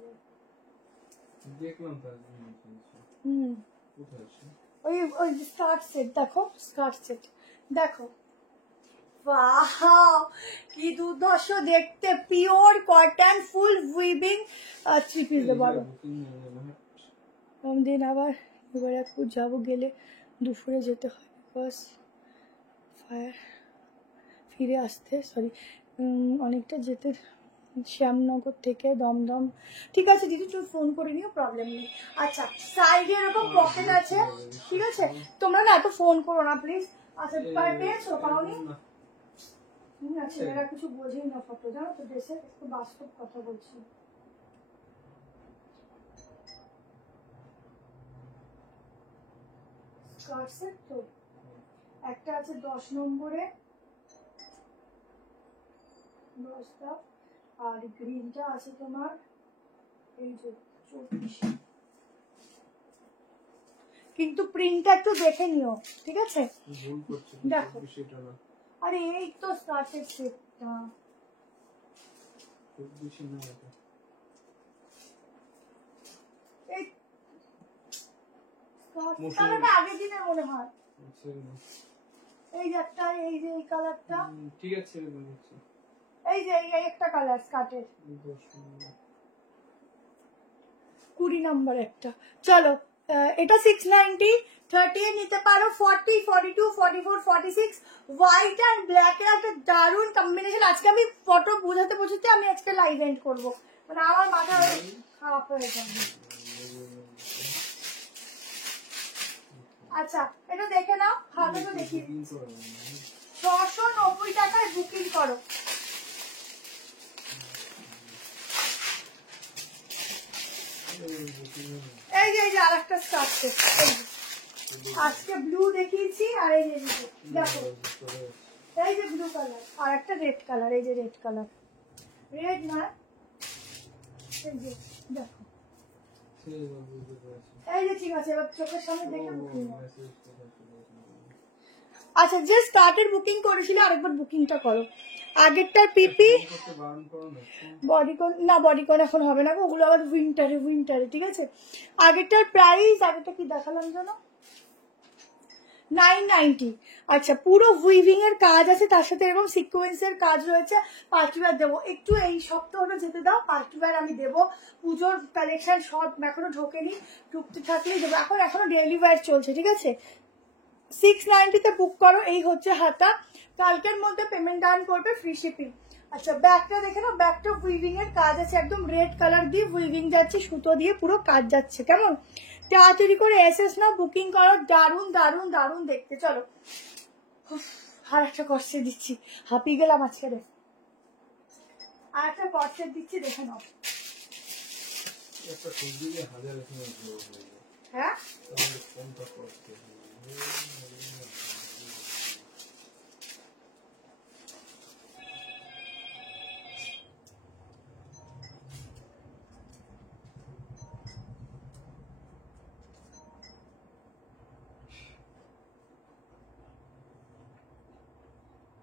দেখলাম তার ওই ওই স্কার্ট সেট দেখো, স্কার্ট সেট দেখো, ওয়াও কি দুর্ধর্ষ দেখতে, পিওর কটন ফুল উইভিং 3 পিস দেবো আরো। দিন আবার এবারে একটু যাবো, গেলে দুপুরে যেতে হয় বিকজ ফিরে আসতে অনেকটা যেতে শ্যামনগর থেকে দমদম। ঠিক আছে দিদি তুমি ফোন করে নিও, প্রবলেম নেই। আচ্ছা সাইডে এরকম পকেট আছে, ঠিক আছে তোমরা না এত ফোন করো না প্লিজ। আচ্ছা পেয়েছো পাওনি? ছেলেরা কিছু বোঝেই না ফটো, জানো তো, দেশের একটু বাস্তব কথা বলছি। স্কার্টসেট তো একটা আছে 10 নম্বরে, 10টা, আর গ্রিনটা আছে তোমার এই যে 24। কিন্তু প্রিন্টটা একটু দেখে নিও, ঠিক আছে? দেখো আরে এই তো স্কার্টের সেটটা, এই কালারটা আগের দিনের মনে হয়। এই যে একটা, এই যে এই কালারটা, ঠিক আছে এই যে এই একটা কালার স্কার্টের 20 নম্বর একটা। চলো এটা 690, 30 এ নিতে পারো, 40, 42, 44, 46 হোয়াইট আর ব্ল্যাক এর একটা দারুণ কম্বিনেশন। আজকে আমি ফটো বোঝাতে বোঝাতে আমি আজকে লাইভ এন্ড করবো, মানে আমার মাথা খারাপ হয়ে যাবে। আচ্ছা এটা দেখে নাও, হাতে তো দেখি 690 টাকায় বুকিং করো। এই যে আরেকটা স্কার্ট সেট, আজকে ব্লু দেখিয়েছি, আর এই যে দেখো এই যে ব্লু কালার আর একটা রেড কালার, এই যে রেড কালার, রেড না এই যে দেখো, এই যে ঠিক আছে এবার চোখের সামনে দেখে বুকিং। আচ্ছা যে স্টার্টের বুকিং করেছিল আরেকবার বুকিংটা করো। আগেরটার পিপি বডিকন না, বডিকন এখন হবে না, ওগুলো আবার উইন্টারে, ঠিক আছে? আগেরটার প্রাইস, আগেরটা কি দেখালাম জানো, 990। আচ্ছা পুরো উইভিং এর কাজ আছে, তার সাথে এরকম সিকোয়েন্সের কাজ রয়েছে। পার্টিওয়ার দেবো, একটু এই সপ্তাহটা যেতে দাও, পার্টিওয়ার আমি দেবো। পুজোর কালেকশন সব এখনো ঢোকেনি, ঢুকতে থাকলেই দেবো, এখনো ডেইলি ওয়্যার চলছে, ঠিক আছে? 690 বুক করো। এই হচ্ছে হাতা, কালকের মধ্যে পেমেন্ট ডান করবে, ফ্রি শিপিং। আচ্ছা ব্যাগটা দেখে নাও, ব্যাগটা উইভিং এর কাজ আছে, একদম রেড কালার দিয়ে উইভিং যাচ্ছে, সুতো দিয়ে পুরো কাজ যাচ্ছে, কেমন? তাড়াতাড়ি করে এসএস নাও, বুকিং করো, দারুন দারুন দারুন দেখতে। চলো আর একটা কষ্টে দিচ্ছি, হাঁপিয়ে গেলাম আজকে রে, আর একটা কষ্টে দিচ্ছি, দেখে নাও। হ্যাঁ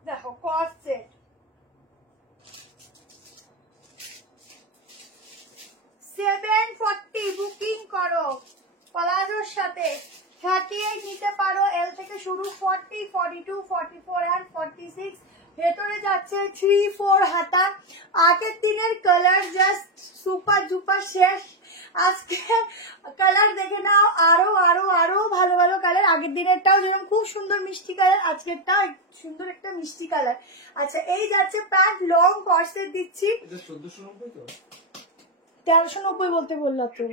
দেখো কস্ট সেট 740 বুকিং করো, প্লাজোর সাথে 38 নিতে পারো, এল থেকে শুরু, 40, 42, 44 and 46 ভেতরে যাচ্ছে 3-4 হাতা। আগের দিনের কালার জাস্ট সুপার ডুপার শেষ, আজকে কালার দেখে নাও, আরো আরো আরো ভালো ভালো কালার। আগের দিনেরটাও যেরকম খুব সুন্দর মিষ্টি কালার, আজকেরটাও সুন্দর একটা মিষ্টি কালার। আচ্ছা এই যাচ্ছে প্যান্ট, লং কর্সেট দিচ্ছি, 1390 বলতে বললো তো,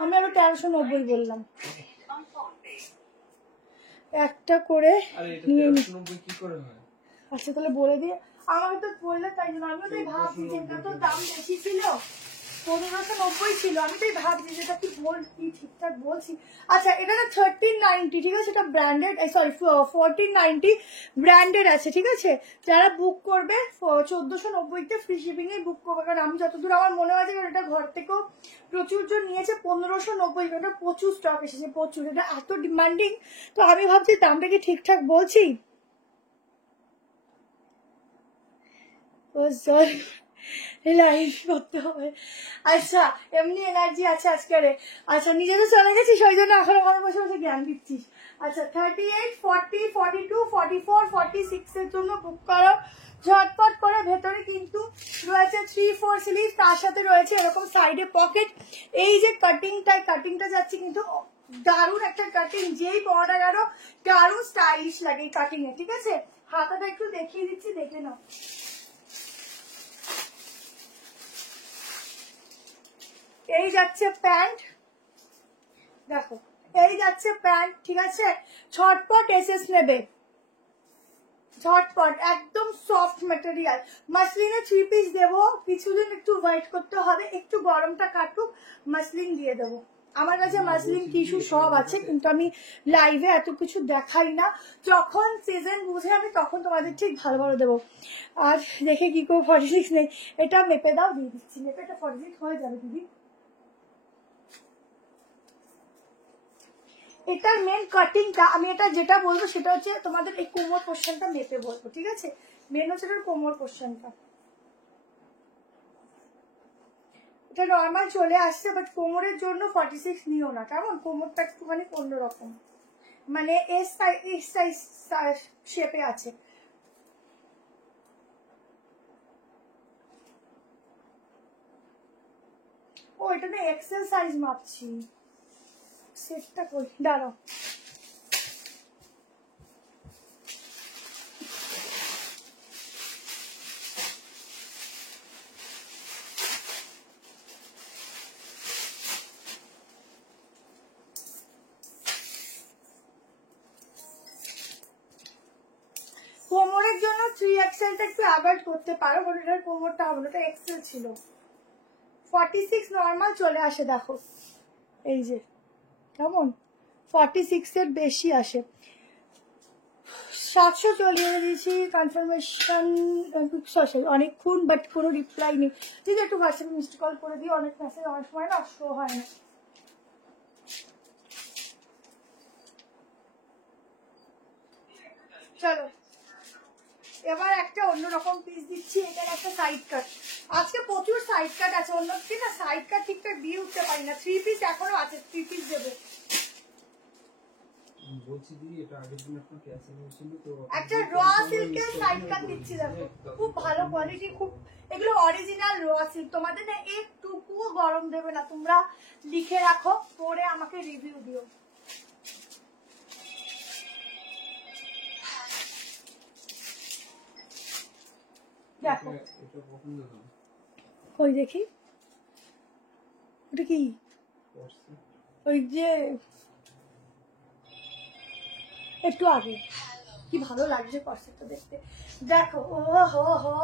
আমি আরো 1390 বললাম। একটা করে নিয়ে নি। আচ্ছা তাহলে বলে দিয়ে, আমাকে তো বললে তাই জন্য আমিও তাই ভাবছি যে এটা তো দাম বেশি ছিল, 1590 ছিল, আমি তাই ভাবছি যেটা কি ঠিকঠাক বলছি। আচ্ছা এটা না 1390, ঠিক আছে? এটা ব্র্যান্ডেড, সরি 1490 ব্র্যান্ডেড আছে, ঠিক আছে? যারা বুক করবে 1490-তে ফ্রি শিপিং এ বুক করবে, কারণ আমি যতদূর আমার মনে হয় যে এটা ঘর থেকেও প্রচুর জন নিয়েছে, 1590, এটা প্রচুর স্টক এসেছে, প্রচুর, এটা এত ডিমান্ডিং। তো আমি ভাবছি দামটা কি ঠিকঠাক বলছি। ও সরি লাইভ করতে হবে। আচ্ছা এমনি এনার্জি আছে আজকের। আচ্ছা নিজে তো চলে গেছিস ওই জন্য এখন আমার বসে বসে জ্ঞান দিচ্ছিস। আচ্ছা 38, 40, 42, 44, 46 এর জন্য বুক করো ঝটপট করে। ভেতরে কিন্তু রয়েছে 3-4 স্লিভ, তার সাথে রয়েছে এরকম সাইডে পকেট। এই যে কাটিংটা যাচ্ছে কিন্তু দারুণ একটা কাটিং, যেই বর্ডার আরো দারুণ স্টাইলিশ লাগে এই কাটিং এ। ঠিক আছে হাতাটা একটু দেখিয়ে দিচ্ছি, দেখে নাও। এই যাচ্ছে প্যান্ট, দেখো এই যাচ্ছে প্যান্ট। ঠিক আছে ঝটপট এসএস নেবে, ঝটপট, একদম সফট ম্যাটেরিয়াল। মাসলিনে 3 পিস দেবো, কিছুদিন একটু ওয়েট করতে হবে, একটু গরমটা কাটুক, মাসলিন দিয়ে দেবো। আমার কাছে মাসলিন টিস্যু সব আছে, কিন্তু আমি লাইভে এত কিছু দেখাই না। যখন সিজন বুঝে আমি তখন তোমাদের ঠিক ভালো ভালো দেবো। আর দেখে কি করবো, 46 নেই, এটা মেপে দাও, দিয়ে দিচ্ছি। মেপে এটা 46 হয়ে যাবে দিদি। এটার মেন কাটিংটা আমি এটা যেটা বলবো সেটা হচ্ছে তোমাদের এই কোমর পোর্শনটা মেপে বলবো। ঠিক আছে মেন হচ্ছে এটার কোমর পোর্শনটা। এটা নর্মাল চলে আসছে, বাট কোমরের জন্য 46 নিও না, কেমন? কোমরটা একটুখানি অন্যরকম, মানে এস সাইজ শেপে আছে। ও এটা না এক্সেল সাইজ মাপছি, সেটটা কই, দাঁড়াও। কোমরের জন্য 3XL-টা একটু অ্যাভয়েড করতে পারো, কারণ এটার কোমরটা হবে না, এটা এক্সেল ছিল। 46 নর্মাল চলে আসে, দেখো এই যে কেমন 46 এর বেশি আসে। 700 চলিয়ে দিয়েছি কনফার্মেশন, সরি অনেকক্ষণ, বাট কোনো রিপ্লাই নেই। যদি একটু হোয়াটসঅ্যাপে মিসড কল করে দিই, অনেক মেসেজ অনেক সময় না শো হয় না। চলো এবার একটা অন্যরকম পিস দিচ্ছি, এটার একটা সাইড কাট। আজকে প্রচুর সাইড কাট আছে, অন্যদিন না সাইড কাট ঠিকঠাক দিয়ে উঠতে পারি না। 3 পিস এখনো আছে, 3 পিস দেবো। বলছি দিদি এটা আগের দিন আপনার ক্যান্সেল হয়েছিল তো, একটা র সিল্কের সাইড কাট দিচ্ছি, দেখো খুব ভালো কোয়ালিটি, খুব এগুলো অরিজিনাল র সিল্ক। তোমাদের না একটুকুও গরম দেবে না, তোমরা লিখে রাখো, পরে আমাকে রিভিউ দিও। দেখো এটা কখন দেখাম ওই দেখি ওটা কি, ওই যে একটু আগে, কি ভালো লাগছে কনসেপ্টটা দেখতে। দেখো ও হো হো,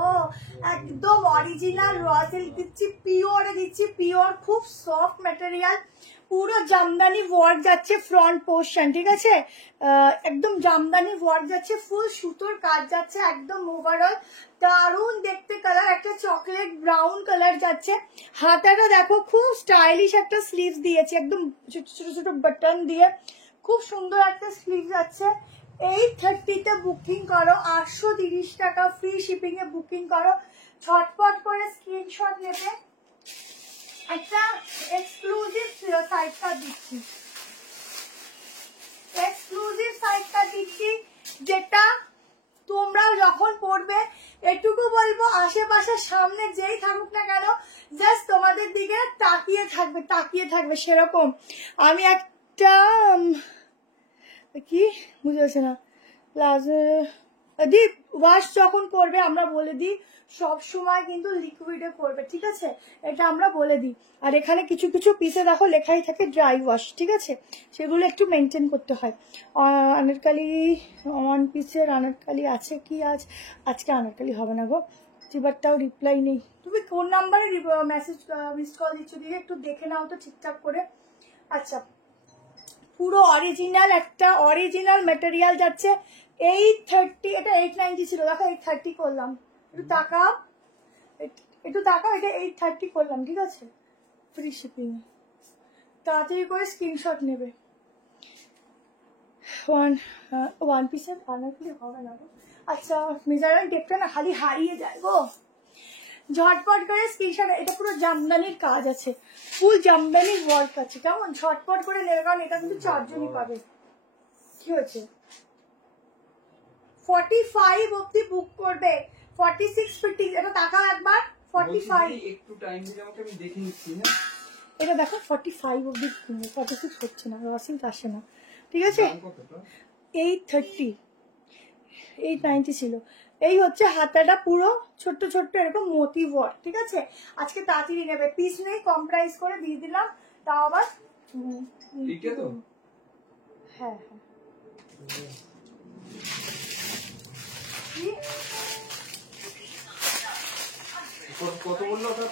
একদম অরিজিনাল র সিল্ক দিচ্ছি, পিওর দিচ্ছি, পিওর, খুব সফট ম্যাটেরিয়াল, পুরো জামদানি ওয়ার্ক যাচ্ছে ফ্রন্ট পোর্শন। ঠিক আছে একদম জামদানি ওয়ার্ক যাচ্ছে, ফুল সুতোর কাজ যাচ্ছে, একদম ওভারঅল দারুণ দেখতে। কালার একটা চকলেট ব্রাউন কালার যাচ্ছে। হাতাটা দেখো খুব স্টাইলিশ একটা স্লিভস দিয়েছি, একদম ছোট ছোট ছোট বাটন দিয়ে, খুব সুন্দর একটা স্লিভ যাচ্ছে। 830-তে বুকিং করো, 830 টাকা ফ্রি শিপিং এ বুকিং করো, ঝটপট করে স্ক্রিনশট নেবে। একটা এক্সক্লুসিভ সাইড কাট দিচ্ছি, এক্সক্লুসিভ সাইড কাট দিচ্ছি, যেটা তোমরা যখন পড়বে এটুকু বলবো, আশেপাশে সামনে যেই থাকুক না কেন জাস্ট তোমাদের দিকে তাকিয়ে থাকবে, তাকিয়ে থাকবে সেরকম। আমি একটা কি বুঝতে না, দি ওয়াশ যখন করবে আমরা বলে দিই সব সময় কিন্তু লিকুইডে করবে। ঠিক আছে এটা আমরা বলে দিই। আর এখানে কিছু কিছু পিসে দেখো লেখাই থাকে ড্রাই ওয়াশ, ঠিক আছে সেগুলো একটু মেনটেন করতে হয়। আনারকালি ওয়ান পিসের আনারকালি আছে কি, আজকে আনারকালি হবে না গো, এবারটাও রিপ্লাই নেই। তুমি কোন নাম্বারে মেসেজ মিস কল দিচ্ছ দিদি, একটু দেখে নাও তো ঠিকঠাক করে। আচ্ছা পুরো অরিজিনাল, একটা অরিজিনাল ম্যাটেরিয়াল যাচ্ছে। 830, এটা 890 ছিল, দেখো 830 করলাম, একটু তাকাও, একটু তাকাও, এটা 830 করলাম। ঠিক আছে ফ্রি শিপিং, তাড়াতাড়ি করে স্ক্রিনশট নেবে। ওয়ান পিসের আনারকলি হবে না গো। আচ্ছা মেজারমেন্ট টেপটা না খালি হারিয়ে যায় গো, ঝটপট করে স্ক্রিনশট, এটা পুরো জামদানির কাজ আছে, ফুল জামদানির ওয়ার্ক আছে, কেমন ঝটপট করে নেবে, কারণ এটা কিন্তু 4 জনই পাবে। কি হয়েছে 45 অব্দি বুক করবে, 46 ফিটিং, এটা দেখাও একবার। 45 একটু টাইম দিলে আমাকে, আমি দেখে নিচ্ছি। হ্যাঁ এটা দেখো 45 অব্দি, 46 হচ্ছে না, রসিং আসে না, ঠিক আছে। 830, 890 ছিল। এই হচ্ছে হাতাটা পুরো ছোট্ট ছোট্ট এরকম মোটি ওয়ার্ক, ঠিক আছে। আজকে তাড়াতাড়ি নেবে, পিস নেই, কম প্রাইস করে দিয়ে দিলাম, তাও আবার হ্যাঁ হ্যাঁ। কত বললো ওটা?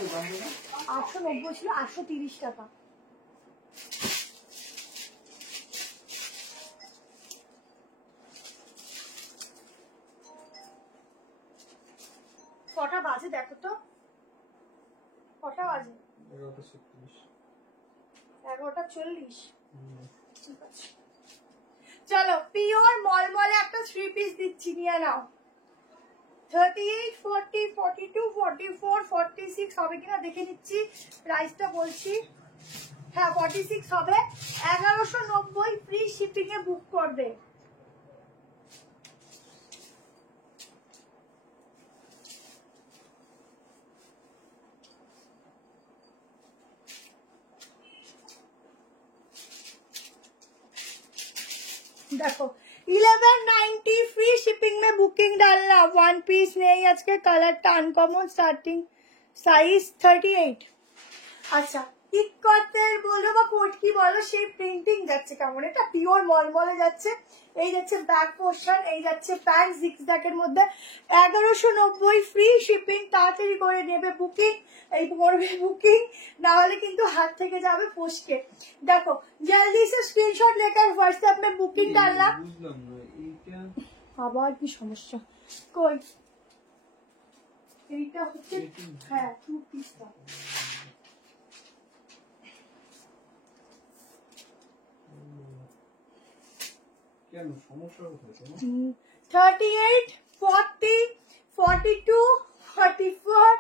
890 ছিল, 830 টাকা। কটা বাজে দেখো তো, কটা বাজে? 11:40। ঠিক আছে, চলো পিওর মলমলে একটা 3 পিস দিচ্ছি, নিয়ে নাও। 38, 40, 42, 44, 46 হবে কিনা দেখে নিচ্ছি, প্রাইসটা বলছি। হ্যাঁ 46 হবে, 1190 ফ্রি শিপিং এ বুক করবে। देखो 1190 फ्री शिपिंग में बुकिंग डालना। 1 पीस नहीं आज के, कलर टा अनकॉमन, स्टार्टिंग साइज 38। আচ্ছা ঠিক করতে বলো বা কোট কি বলো, সেই প্রিন্টিং যাচ্ছে কেমন, এটা পিওর মলমলে যাচ্ছে। এই যাচ্ছে ব্যাক পোর্শন, এই যাচ্ছে প্যান্ট জিগজ্যাগের মধ্যে, 1190 ফ্রি শিপিং। তাড়াতাড়ি করে নেবে বুকিং, এই করবে বুকিং, না হলে কিন্তু হাত থেকে যাবে ফসকে। দেখো জলদি সে স্ক্রিনশট लेकर व्हाट्सएप में बुकिंग डालना। বুঝলাম না এইটা আবার কি সমস্যা, কই এইটা হচ্ছে, হ্যাঁ 2 পিসটা। কেন সমস্যা হচ্ছে? 38, 40, 42, 44,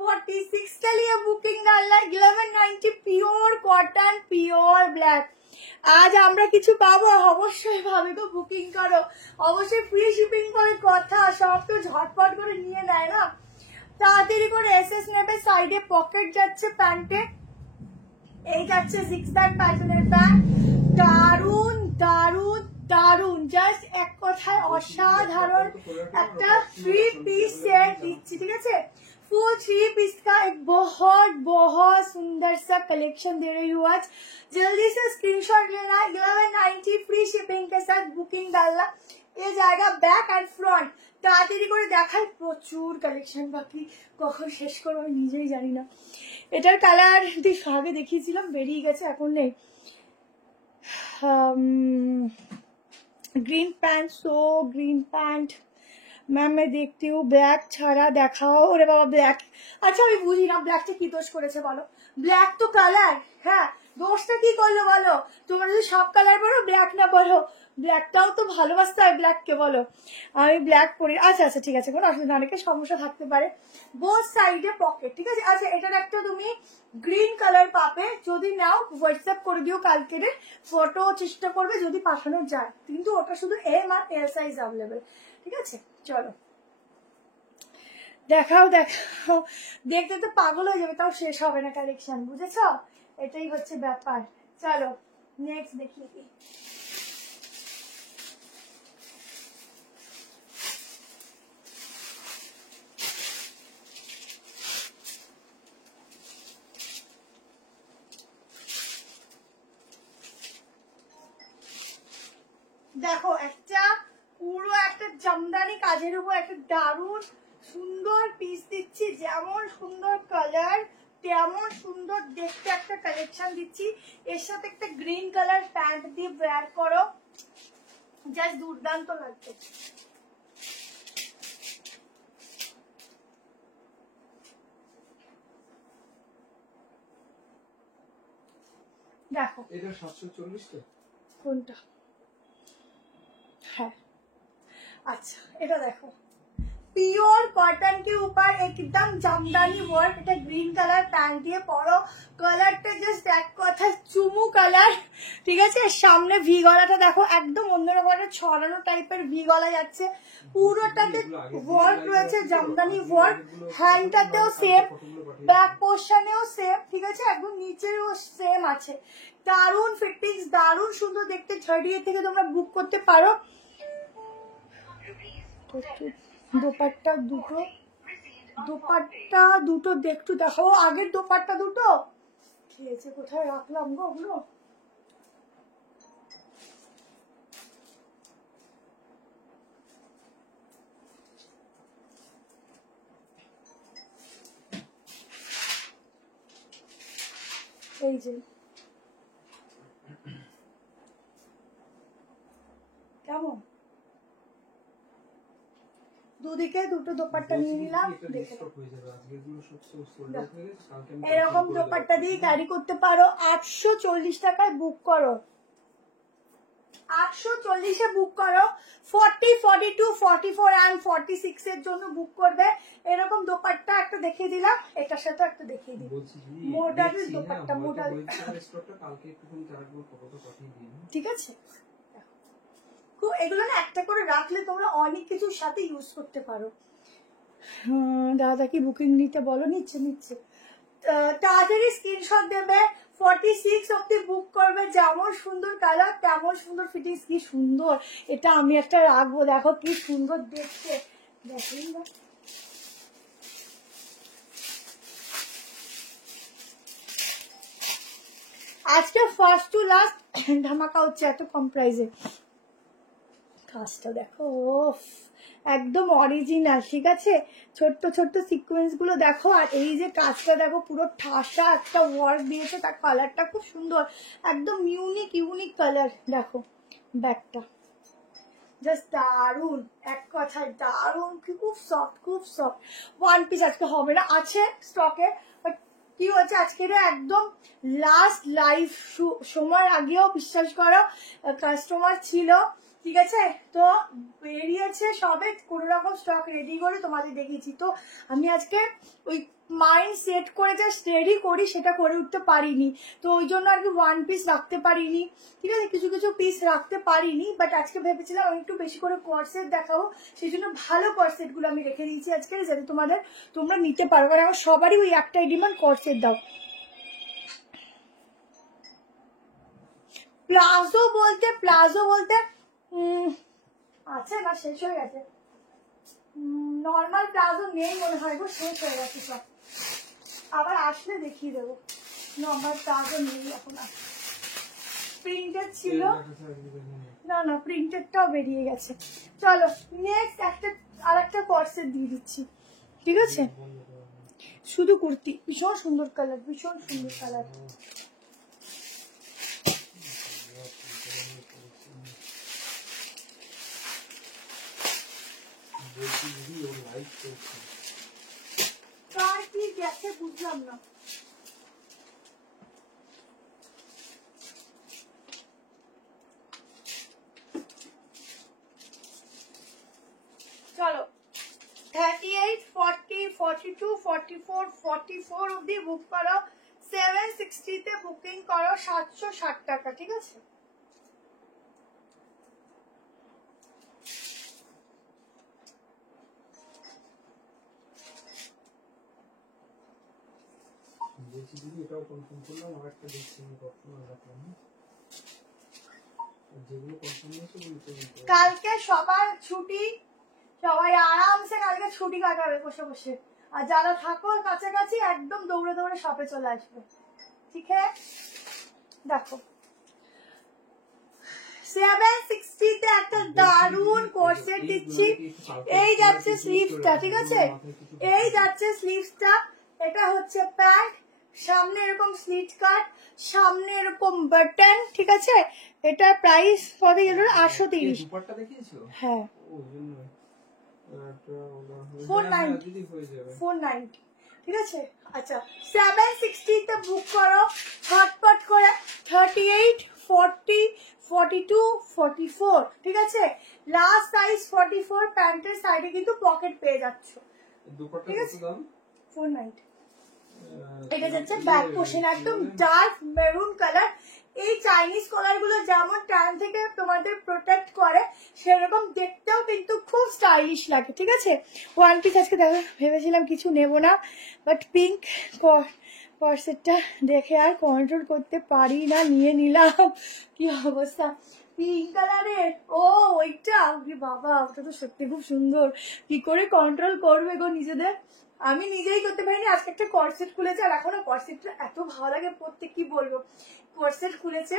46 के लिए बुकिंग डालना। 1190 পিওর কটন, পিওর ব্ল্যাক। আজ আমরা কিছু পাবো, অবশ্যই ভাবে তো বুকিং করো, অবশ্যই ফ্রি শিপিং করে কথা, সব তো ঝটপট করে নিয়ে নেয় না। তাড়াতাড়ি করে এসএস নেবে, সাইডে পকেট যাচ্ছে প্যান্টে, এই যাচ্ছে জিগজ্যাগ প্যাটার্নের প্যান্ট, দারুন দারুন দারুন, জাস্ট এক কথায় অসাধারণ একটা 3 पीस सेट দিচ্ছি, ঠিক আছে। फुल 3 पीस का एक बहुत बहुत सुंदर सा कलेक्शन दे रही हूँ आज, जल्दी से स्क्रीनशॉट लेना। 1190 फ्री शिपिंग के साथ बुकिंग डालना। ये जाएगा बैक एंड फ्रंट। তাড়াতাড়ি করে দেখাই, প্রচুর কালেকশন বাকি, কখন শেষ করবো আমি নিজেই জানি না। এটার কালার আগে দেখিয়েছিলাম, বেরিয়ে গেছে, এখন নেই। Green pant, so green pant ma'am मैं देखती हूँ, ब्लैक छाड़ा देखाओ। ओरे बाबा ब्लैक, अच्छा আমি বুঝি না ব্ল্যাকটা কি দোষ করেছে বলো, ব্ল্যাক তো কালার, হ্যাঁ দোষটা কি করলো বলো, তোমরা যদি সব কালার বলো ব্ল্যাক না বলো, ব্ল্যাকটাও তো ভালোবাসতে হয় ব্ল্যাককে, বলো আমি ব্ল্যাক পরি। আচ্ছা আচ্ছা ঠিক আছে, কোনো অসুবিধা, অনেকের সমস্যা থাকতে পারে। বোথ সাইডে পকেট, ঠিক আছে। আচ্ছা এটার একটা তুমি গ্রিন কালার পাবে, যদি নাও হোয়াটসঅ্যাপ করে দিও, কালকে ফটো চেষ্টা করবে যদি পাঠানো যায়, কিন্তু ওটা শুধু M R L size available, ঠিক আছে। চলো দেখাও দেখাও, দেখতে তো পাগল হয়ে যাবে, তাও শেষ হবে না কালেকশন, বুঝেছো, এটাই হচ্ছে ব্যাপার। চলো নেক্সট দেখি কি। দেখো একটা পুরো একটা জামদানি কাজের উপর একটা দারুণ সুন্দর পিস দিচ্ছি, যেমন সুন্দর কালার তেমন সুন্দর দেখতে একটা কালেকশন দিচ্ছি। এর সাথে একটা গ্রিন কালার প্যান্ট দিয়ে ওয়্যার করো, জাস্ট দুর্দান্ত লাগবে। দেখো এটা 740 তো, কোনটা, হ্যাঁ আচ্ছা এটা দেখো प्योर कॉटन के ऊपर एकदम जामदानी वर्क, এটা গ্রিন কালার, প্যান্ট দিয়ে পরো, কালারটা জাস্ট এক কথা চুমু কালার, ঠিক আছে। সামনে ভি গলাটা দেখো একদম অন্যরকম ছড়ানো টাইপের ভি গলা যাচ্ছে, পুরোটাতে ওয়ার্ক রয়েছে, জামদানি ওয়ার্ক, হ্যান্ডটাতেও সেম, ব্যাক পোর্শনেও সেম, ঠিক আছে, একদম নিচেও সেম আছে। দারুন ফিটিংস, দারুন সুন্দর দেখতে, ঝাড়িয়ে থেকে তোমরা বুক করতে পারো। দোপাট্টা দুটো দেখটু দেখো, আগের দোপাট্টা দুটো খেয়েছে, কোথায় রাখলাম গো ওগুলো, এই যে কেমন, দুদিকে দুটো দোপাট্টা নিয়ে নিলাম, দেখে এরকম দোপাট্টা দিয়ে ক্যারি করতে পারো। 840 টাকায় বুক করো, 840-এ বুক করো। 40, 42, 44 and 46 এর জন্য বুক করবে। এরকম দোপাট্টা একটা দেখিয়ে দিলাম, এটার সাথে একটা দেখিয়ে দিই, মোডালের দোপাট্টা, মোডাল, ঠিক আছে। এগুলো না একটা করে রাখলে তোমরা অনেক কিছুর সাথে ইউজ করতে পারো। দাদা কি বুকিং নিতে বলো, নিচ্ছে তাড়াতাড়ি স্ক্রিনশট দেবে, 46 অব্দি বুক করবে। যেমন সুন্দর কালার তেমন সুন্দর ফিটিংস, কি সুন্দর, এটা আমি একটা রাখবো, দেখো কি সুন্দর দেখতে, দেখেন না আজকে ফার্স্ট টু লাস্ট ধামাকা হচ্ছে এত কম প্রাইসে। কাজটা দেখো একদম অরিজিনাল, ঠিক আছে, ছোট্ট ছোট্ট সিকোয়েন্স গুলো দেখো, আর এই যে কাজটা দেখো পুরো ঠাসা একটা ওয়ার্ক দিয়েছে, তার কালারটা খুব সুন্দর, একদম ইউনিক কালার। দেখো ব্যাগটা জাস্ট দারুন, এক কথায় দারুন, খুব সফট ওয়ান পিস আজকে হবে না, আছে স্টকে, বাট কি হচ্ছে আজকে একদম লাস্ট লাইভ সময়ের আগেও বিশ্বাস করো কাস্টমার ছিল, ঠিক আছে, তো বেরিয়েছে সবে, কোন রকম স্টক রেডি করে তোমাদের দেখিয়েছি। তো আমি আজকে ওই মাইন্ড সেট করে জাস্ট রেডি করি, সেটা করে উঠতে পারিনি, তো ওই জন্য আর কি ওয়ান পিস রাখতে পারিনি, ঠিক আছে, কিছু পিস রাখতে পারিনি, বাট আজকে ভেবেছিলাম আমি একটু বেশি করে কর্সেট দেখাবো, সেই জন্য ভালো কর্সেট গুলো আমি রেখে দিয়েছি আজকে, যাতে তোমরা নিতে পারো, কারণ আমার সবারই ওই একটাই ডিমান্ড, কর্সেট দাও। প্লাজো বলতে আছে না, শেষ হয়ে গেছে, নর্মাল প্লাজো নেই মনে হয় গো, শেষ হয়ে গেছে সব, আবার আসলে দেখিয়ে দেবো, নর্মাল প্লাজো নেই এখন, প্রিন্টেড ছিল না, প্রিন্টেডটাও বেরিয়ে গেছে। চলো নেক্সট আর একটা কর্সেট দিয়ে দিচ্ছি, ঠিক আছে, শুধু কুর্তি, ভীষণ সুন্দর কালার, কার কি গেছে বুঝলাম না। চলো 38, 40, 42, 44, 44 অব্দি বুক করো, 760-তে বুকিং করো, 760 টাকা, ঠিক আছে। এটাও কনফার্ম করলাম, আর একটা দেখছি যেগুলো কনফার্ম হয়েছে, কালকে সবার ছুটি, সবাই আরামসে কালকে ছুটি কাটাবে বসে, আর যারা থাকো কাছাকাছি একদম দৌড়ে শপে চলে আসবে, ঠিক আছে। দেখো 760-তে একটা দারুন কোর্সেট দিচ্ছি, এই যাচ্ছে স্লিভসটা, ঠিক আছে, এই যাচ্ছে স্লিভসটা, এটা হচ্ছে প্যান্ট, সামনে এরকম স্লিট কাট, সামনে এরকম বাটন, ঠিক আছে, এটা প্রাইস কত গেল, 830। হ্যাঁ 490, ঠিক আছে। আচ্ছা 760-তে বুক করো ঝটপট করে, 38, 40, 42, 44, ঠিক আছে? লাস্ট সাইজ 44, প্যান্টের সাইডে কিন্তু পকেট পেয়ে যাচ্ছ। দুপাট্টা ঠিক কত আছে? দাম? 490। এটা যাচ্ছে ব্যাক পোর্শন, একদম ডার্ক মেরুন কালার। এই চাইনিজ কলার গুলো যেমন ট্যান থেকে তোমাদের প্রোটেক্ট করে, সেরকম দেখতেও কিন্তু খুব স্টাইলিশ লাগে, ঠিক আছে? ওয়ান পিস আজকে দেখো ভেবেছিলাম কিছু নেব না, বাট পিঙ্ক কর্সেটটা দেখে আর কন্ট্রোল করতে পারি না, নিয়ে নিলাম। কি অবস্থা পিঙ্ক কালারের! ও ওইটা, বাবা ওটা তো সত্যি খুব সুন্দর। কি করে কন্ট্রোল করবে গো নিজেদের? আমি নিজেই করতে পারিনি। আজকে একটা কর্সেট খুলেছে, আর এখনো কর্সেটটা এত ভালো লাগে পরতে, কি বলবো। কর্সেট খুলেছে,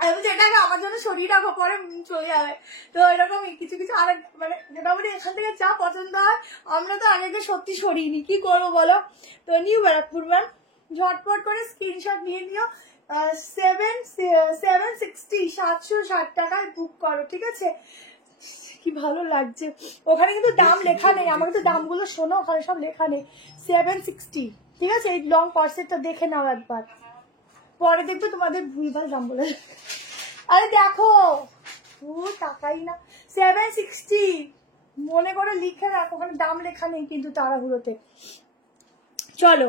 আমি বলছি এটাকে আমার জন্য সরিয়ে রাখো, পরে চলে যাবে। তো এরকম কিছু কিছু আর মানে মোটামুটি এখান থেকে যা পছন্দ হয়, আমরা তো আগে সত্যি সরিয়ে কি করবো বলো। তো নিউ ব্যারাকপুর ম্যাম, ঝটপট করে স্ক্রিনশট নিয়ে নিও। 760 760 টাকায় বুক করো, ঠিক আছে? কি ভালো লাগছে। ওখানে কিন্তু দাম লেখা নেই, আমাকে তো দামগুলো শোনো, ওখানে সব লেখা নেই। 760, ঠিক আছে? এই লং কর্সেটটা দেখে নাও একবার, পরে দেখবে তোমাদের ভুলভাল দাম বলে। আরে দেখো, টাকাই না। 760 মনে করে লিখে রাখো, ওখানে দাম লেখা নেই কিন্তু তাড়াহুড়োতে। চলো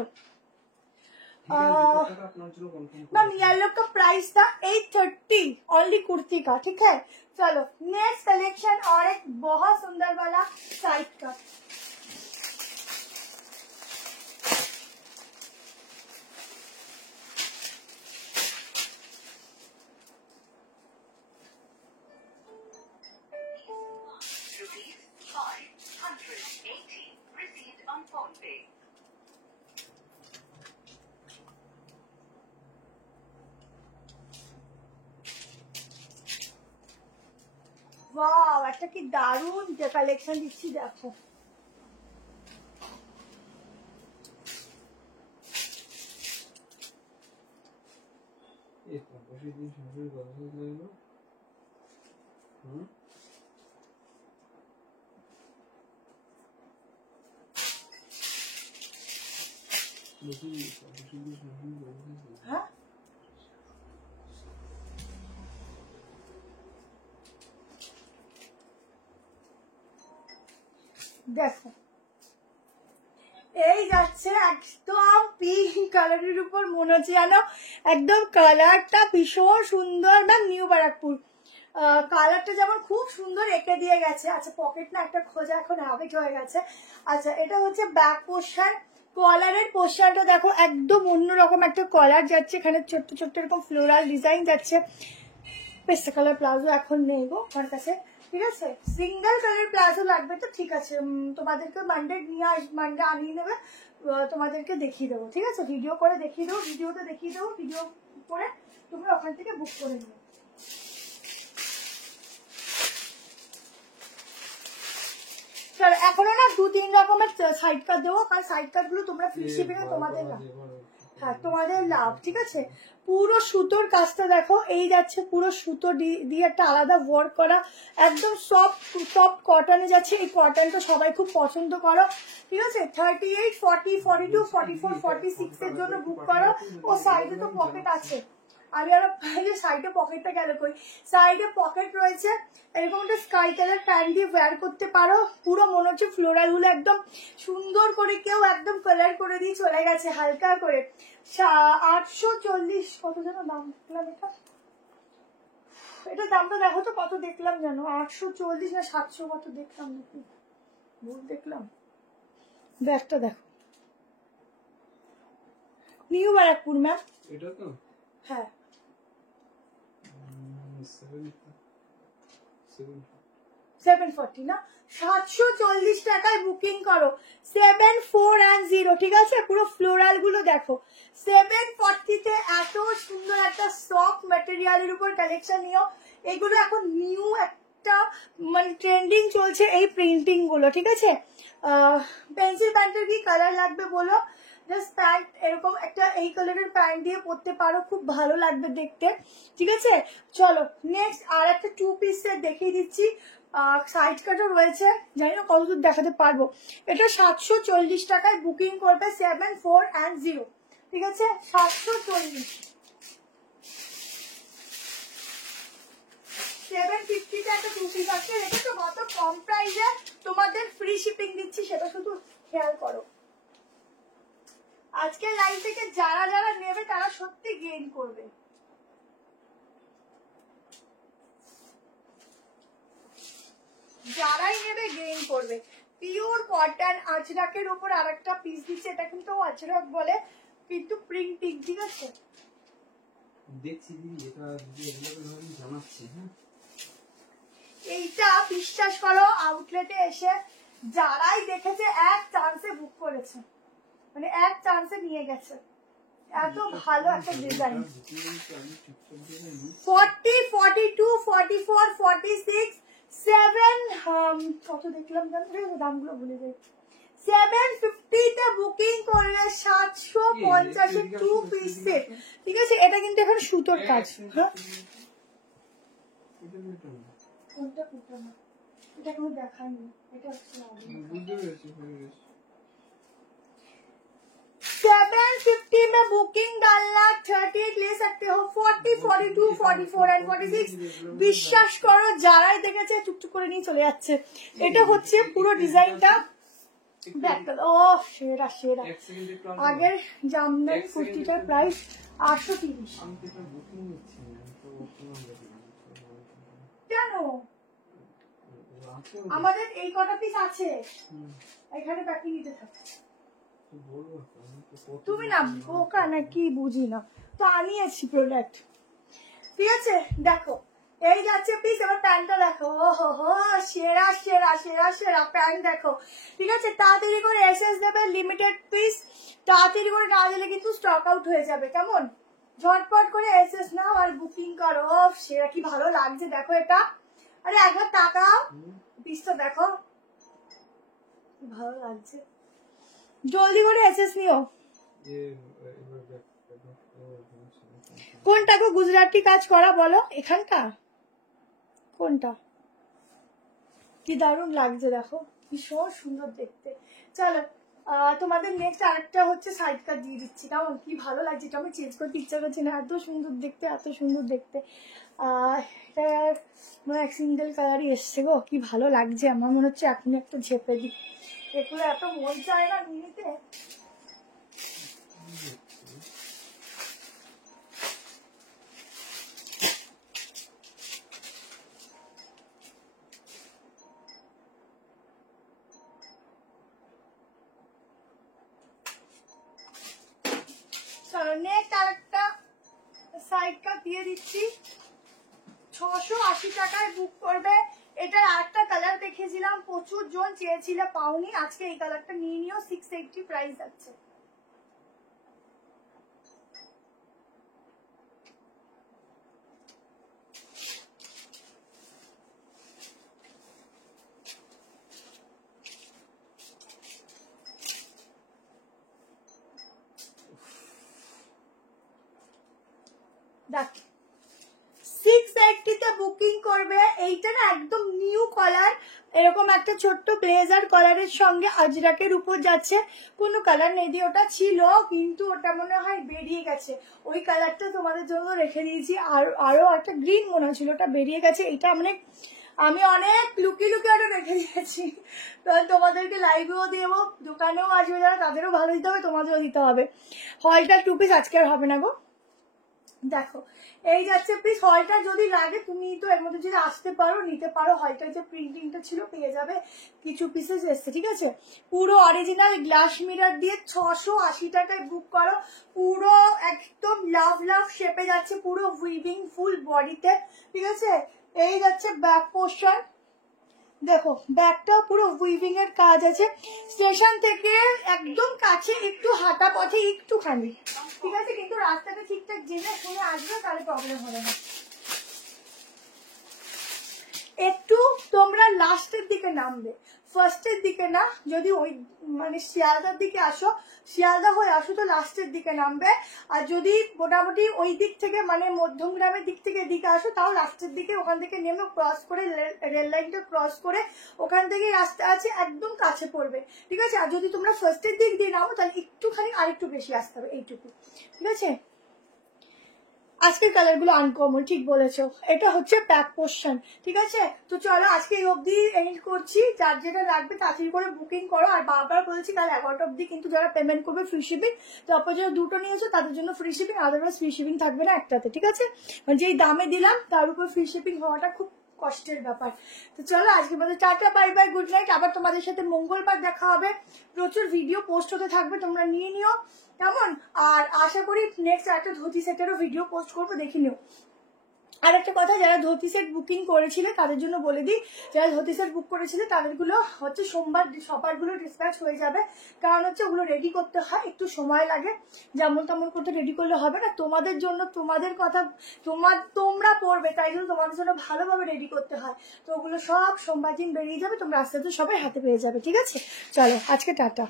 मैम येलो का प्राइस था 830 ओनली कुर्ती का, ठीक है? चलो नेक्स्ट कलेक्शन, और एक बहुत सुंदर वाला साइड का। ওয়াও, একটা কি দারুণ যে কালেকশন দিচ্ছি দেখো। হ্যাঁ দেখো, এই যাচ্ছে একদম পিঙ্ক কালারের উপর, মনে হচ্ছে জানো একদম কালারটা ভীষণ সুন্দর। ম্যাম নিউ ব্যারাকপুর, কালারটা যেমন খুব সুন্দর এঁকে দিয়ে গেছে। আচ্ছা পকেট না একটা খোঁজা এখন হ্যাবিট হয়ে গেছে। আচ্ছা এটা হচ্ছে ব্যাক পোর্শন, কলারের পোর্শনটা দেখো একদম অন্যরকম একটা কলার যাচ্ছে, এখানে ছোট্ট ছোট্ট এরকম ফ্লোরাল ডিজাইন যাচ্ছে। পেস্টা কালার প্লাজো এখন নেই গো আমার কাছে, ঠিক আছে? সিঙ্গেল কালার প্লাজো লাগবে তো ঠিক আছে, তোমাদেরকে মানডে আনিয়ে নেবে, তোমাদেরকে দেখিয়ে দেবো, ঠিক আছে? ভিডিও করে দেখিয়ে দেবো, ভিডিওতে দেখিয়ে দেবো, ভিডিও করে তোমরা ওখান থেকে বুক করে নেবে। চলো এখনো না 2-3 রকমের সাইড কাট দেবো, কারণ সাইড কাট গুলো তোমরা ফ্রি শিপিং এ তোমাদের লাভ, হ্যাঁ তোমাদের লাভ, ঠিক আছে? পুরো সুতোর কাজটা দেখো, এই যাচ্ছে পুরো সুতো দিয়ে একটা আলাদা ওয়ার্ক করা, একদম সফট কটনে যাচ্ছে। এই কটনটা সবাই খুব পছন্দ করো, ঠিক আছে? 38, 40, 42, 44, 46 এর জন্য বুক করো। ও সাইডে তো পকেট আছে, আমি আরো সাইডে পকেটটা গেল কই, সাইডে পকেট রয়েছে। এরকম একটা স্কাই কালার প্যান্ট দিয়ে ওয়্যার করতে পারো, পুরো মনে হচ্ছে ফ্লোরাল গুলো একদম সুন্দর করে কেউ একদম কালার করে দিয়ে চলে গেছে হালকা করে। 840 কত যেন দাম দেখলাম, এটা দামটা দেখো তো কত দেখলাম জানো, 840 না 700 কত দেখলাম, নাকি ভুল দেখলাম? ব্যাগটা দেখো, নিউ ব্যারাকপুর ম্যাম, এটা তো হ্যাঁ 740 না, 740 টাকায় বুকিং করো। 7410, ঠিক আছে? পুরো ফ্লোরাল গুলো দেখো। 740 তে এত সুন্দর একটা সফট ম্যাটেরিয়ালের উপর কালেকশন নিও। এগুলো এখন নিউ একটা মানে ট্রেন্ডিং চলছে এই প্রিন্টিং গুলো, ঠিক আছে? পেন্সিল প্যান্টের কি কালার লাগবে বলো? জাস্ট প্যান্ট এরকম একটা এই কালারের প্যান্ট দিয়ে পরতে পারো, খুব ভালো লাগবে দেখতে, ঠিক আছে? চলো নেক্সট আর একটা 2 পিস সেট দেখিয়ে দিচ্ছি। সাইড কাটও রয়েছে, জানি না কতদূর দেখাতে পারবো। এটা 740 টাকায় বুকিং করবে, 7410, ঠিক আছে? 740। 750 একটা 2 পিস আছে, দেখেছো কত কম প্রাইসে তোমাদের ফ্রি শিপিং দিচ্ছি, সেটা শুধু খেয়াল করো। আজকের লাইভ থেকে যারা যারা নেবে তারা সত্যি গেইন করবে। যারাই নেবে গেইন করবে। পিওর কটন আজরাকের উপর আরেকটা পিস দিচ্ছে, এটা কিন্তু আজরাক বলে কিন্তু প্রিন্টিং, ঠিক আছে? দেখছি দিদি, এটা যদি অ্যাভেলেবল হয় আমি জানাচ্ছি। হ্যাঁ, এইটা বিশ্বাস করো আউটলেটে এসে যারাই দেখেছে এক চান্সে বুক করেছে, মানে এক চান্সে নিয়ে গেছে, এত ভালো একটা ডিজাইন। 40, 42, 44, 46, 7 কত দেখলাম দামগুলো ভুলে যাই। 750 তে বুকিং করলে 750 এ 2 পিস সেট, ঠিক আছে? এটা কিন্তু এখন সুতোর কাজ। হ্যাঁ, কোনটা কোনটা না এটা কোনো দেখায়নি, এটা হচ্ছে বুঝতে পেরেছি, হয়ে গেছে। 750 में बुकिंग डालना 38 ले सकते हो, 40, 42, 44 एंड 46। বিশ্বাস করো যারাই দেখেছে চুপচুপ করে নিয়ে চলে যাচ্ছে। এটা হচ্ছে পুরো ডিজাইনটা ব্যাকটা। ও সেরা সেরা। আগের জামদানি কুর্তিটার প্রাইস 830। আমি তো বুকিং নিচ্ছি না, তো কেন? আমাদের এই কটা পিস আছে, এখানে বাকি নিতে থাকে। তুমি না বোকা নাকি বুঝি না, তো আনিয়েছি প্রোডাক্ট, ঠিক আছে? দেখো এই যাচ্ছে পিস, এবার প্যান্টটা দেখো। ওহো হো, সেরা সেরা সেরা সেরা প্যান্ট দেখো, ঠিক আছে? তাড়াতাড়ি করে এসএস দেবে, লিমিটেড পিস, তাড়াতাড়ি করে না দিলে কিন্তু স্টক আউট হয়ে যাবে, কেমন? ঝটপট করে এসএস নাও আর বুকিং করো। সেরা কি ভালো লাগছে দেখো এটা। আরে একবার তাকাও, পিসটা দেখো ভালো লাগছে। জলদি করে এসএস নিও। কোনটা গো গুজরাটি কাজ করা বলো, এখানটা কোনটা? কি দারুণ লাগছে দেখো, ভীষণ সুন্দর দেখতে। চলো তোমাদের নেক্সট আরেকটা হচ্ছে সাইড কাট দিয়ে দিচ্ছি, কেমন? কি ভালো লাগছে, এটা আমি চেঞ্জ করতে ইচ্ছা করছে না, এত সুন্দর দেখতে, এত সুন্দর দেখতে। এটা মানে এক সিঙ্গেল কালারই এসছে গো, কি ভালো লাগছে, আমার মনে হচ্ছে এখনই একটা ঝেপে দিই, এগুলো এত মন চায় না নিতে। চলো নেক্সট আরেকটা সাইড কাট দিয়ে দিচ্ছি, 680 টাকায় বুক করবে। এটার আরেকটা কালার দেখিয়েছিলাম, প্রচুর জন চেয়েছিল পাওনি, আজকে এই কালারটা নিয়ে নিও, 680 প্রাইস আছে। দেখ 680 তে বুকিং করবে। এইটা না একদম নিউ কালার, এরকম একটা ছোট্ট ব্লেজার কালারের সঙ্গে আজরাকের উপর যাচ্ছে, কোনো কালার নেই দিয়ে ওটা ছিল, কিন্তু ওটা মনে হয় বেরিয়ে গেছে, ওই কালারটা তোমাদের জন্য রেখে দিয়েছি। আর আরো একটা গ্রিন মনে হচ্ছিল, ওটা বেরিয়ে গেছে। এটা মানে আমি অনেক লুকিয়ে লুকিয়ে ওটা রেখে দিয়েছি, তো তোমাদেরকে লাইভেও দেবো, দোকানেও আসবে যারা তাদেরও ভালো দিতে হবে, তোমাদেরও দিতে হবে। হলটা 2 পিস আজকে আর হবে না গো। দেখো এই যাচ্ছে পিস, হলটা যদি লাগে তুমি তো এর মধ্যে যদি আসতে পারো নিতে পারো, হলটার যে প্রিন্টিংটা ছিল পেয়ে যাবে, কিছু পিসেস এসছে, ঠিক আছে? পুরো অরিজিনাল গ্লাস মিরর দিয়ে 680 টাকায় বুক করো, পুরো একদম লাভ লাভ শেপে যাচ্ছে, পুরো উইভিং ফুল বডিতে, ঠিক আছে? এই যাচ্ছে ব্যাক পোর্শন, দেখো ব্যাগটাও পুরো উইভিং এর কাজ আছে, স্টেশন থেকে একদম কাছে, একটু হাঁটা পথে একটুখানি, ঠিক আছে? কিন্তু রাস্তাটা ঠিকঠাক জেনে শুনে আসবে, তাহলে প্রবলেম হবে না। একটু তোমরা লাস্টের দিকে নামবে, ফার্স্টের দিকে না, যদি ওই মানে শিয়ালদার দিকে আসো, শিয়ালদা হয়ে আসো তো লাস্টের দিকে নামবে, আর যদি মোটামুটি ওই দিক থেকে মানে মধ্যমগ্রামের দিক থেকে এদিকে আসো তাও লাস্টের দিকে, ওখান থেকে নেমে ক্রস করে রেল লাইনটা ক্রস করে ওখান থেকে রাস্তা আছে, একদম কাছে পড়বে, ঠিক আছে? আর যদি তোমরা ফার্স্টের দিক দিয়ে নামো তাহলে একটুখানি আরেকটু বেশি আসতে হবে, এইটুকু, ঠিক আছে? আজকের কালার গুলো আনকমন, ঠিক বলেছো, এটা হচ্ছে প্যাক পোর্শন। ঠিক আছে, তো চলো আজকে এই অবধি এন্ড করছি। যার যেটা লাগবে তাড়াতাড়ি করে বুকিং করো। আর বারবার বলেছি কাল 11টা অবধি কিন্তু যারা পেমেন্ট করবে ফ্রি শিপিং, তারপর যারা দুটো নিয়েছো তাদের জন্য free shipping, otherwise free shipping থাকবে না একটাতে। ঠিক আছে, মানে যেই দামে দিলাম তার উপর ফ্রি শিপিং হওয়াটা খুব কষ্টের ব্যাপার। তো চলো আজকে মধ্যে tata, bye bye, good night. আবার তোমাদের সাথে মঙ্গলবার দেখা হবে। প্রচুর ভিডিও পোস্ট হতে থাকবে, তোমরা নিয়ে নিও কেমন। আর আশা করি নেক্সট একটা ধুতি সেটেরও ভিডিও পোস্ট করবো, দেখে নিও। আর একটা কথা, যারা ধুতি সেট বুকিং করেছিলে তাদের জন্য বলে দিই, যারা ধুতি সেট বুক করেছিলে তাদেরগুলো হচ্ছে সোমবার সবারগুলো ডিসপ্যাচ হয়ে যাবে। কারণ হচ্ছে ওগুলো রেডি করতে হয়, একটু সময় লাগে, যেমন তেমন করতে রেডি করলে হবে না। তোমাদের জন্য, তোমাদের কথা, তোমরা পড়বে, তাই জন্য তোমাদের জন্য ভালোভাবে রেডি করতে হয়। তো ওগুলো সব সোমবার দিন বেরিয়ে যাবে, তোমরা আস্তে আস্তে সবাই হাতে পেয়ে যাবে। ঠিক আছে, চলো আজকে টাটা।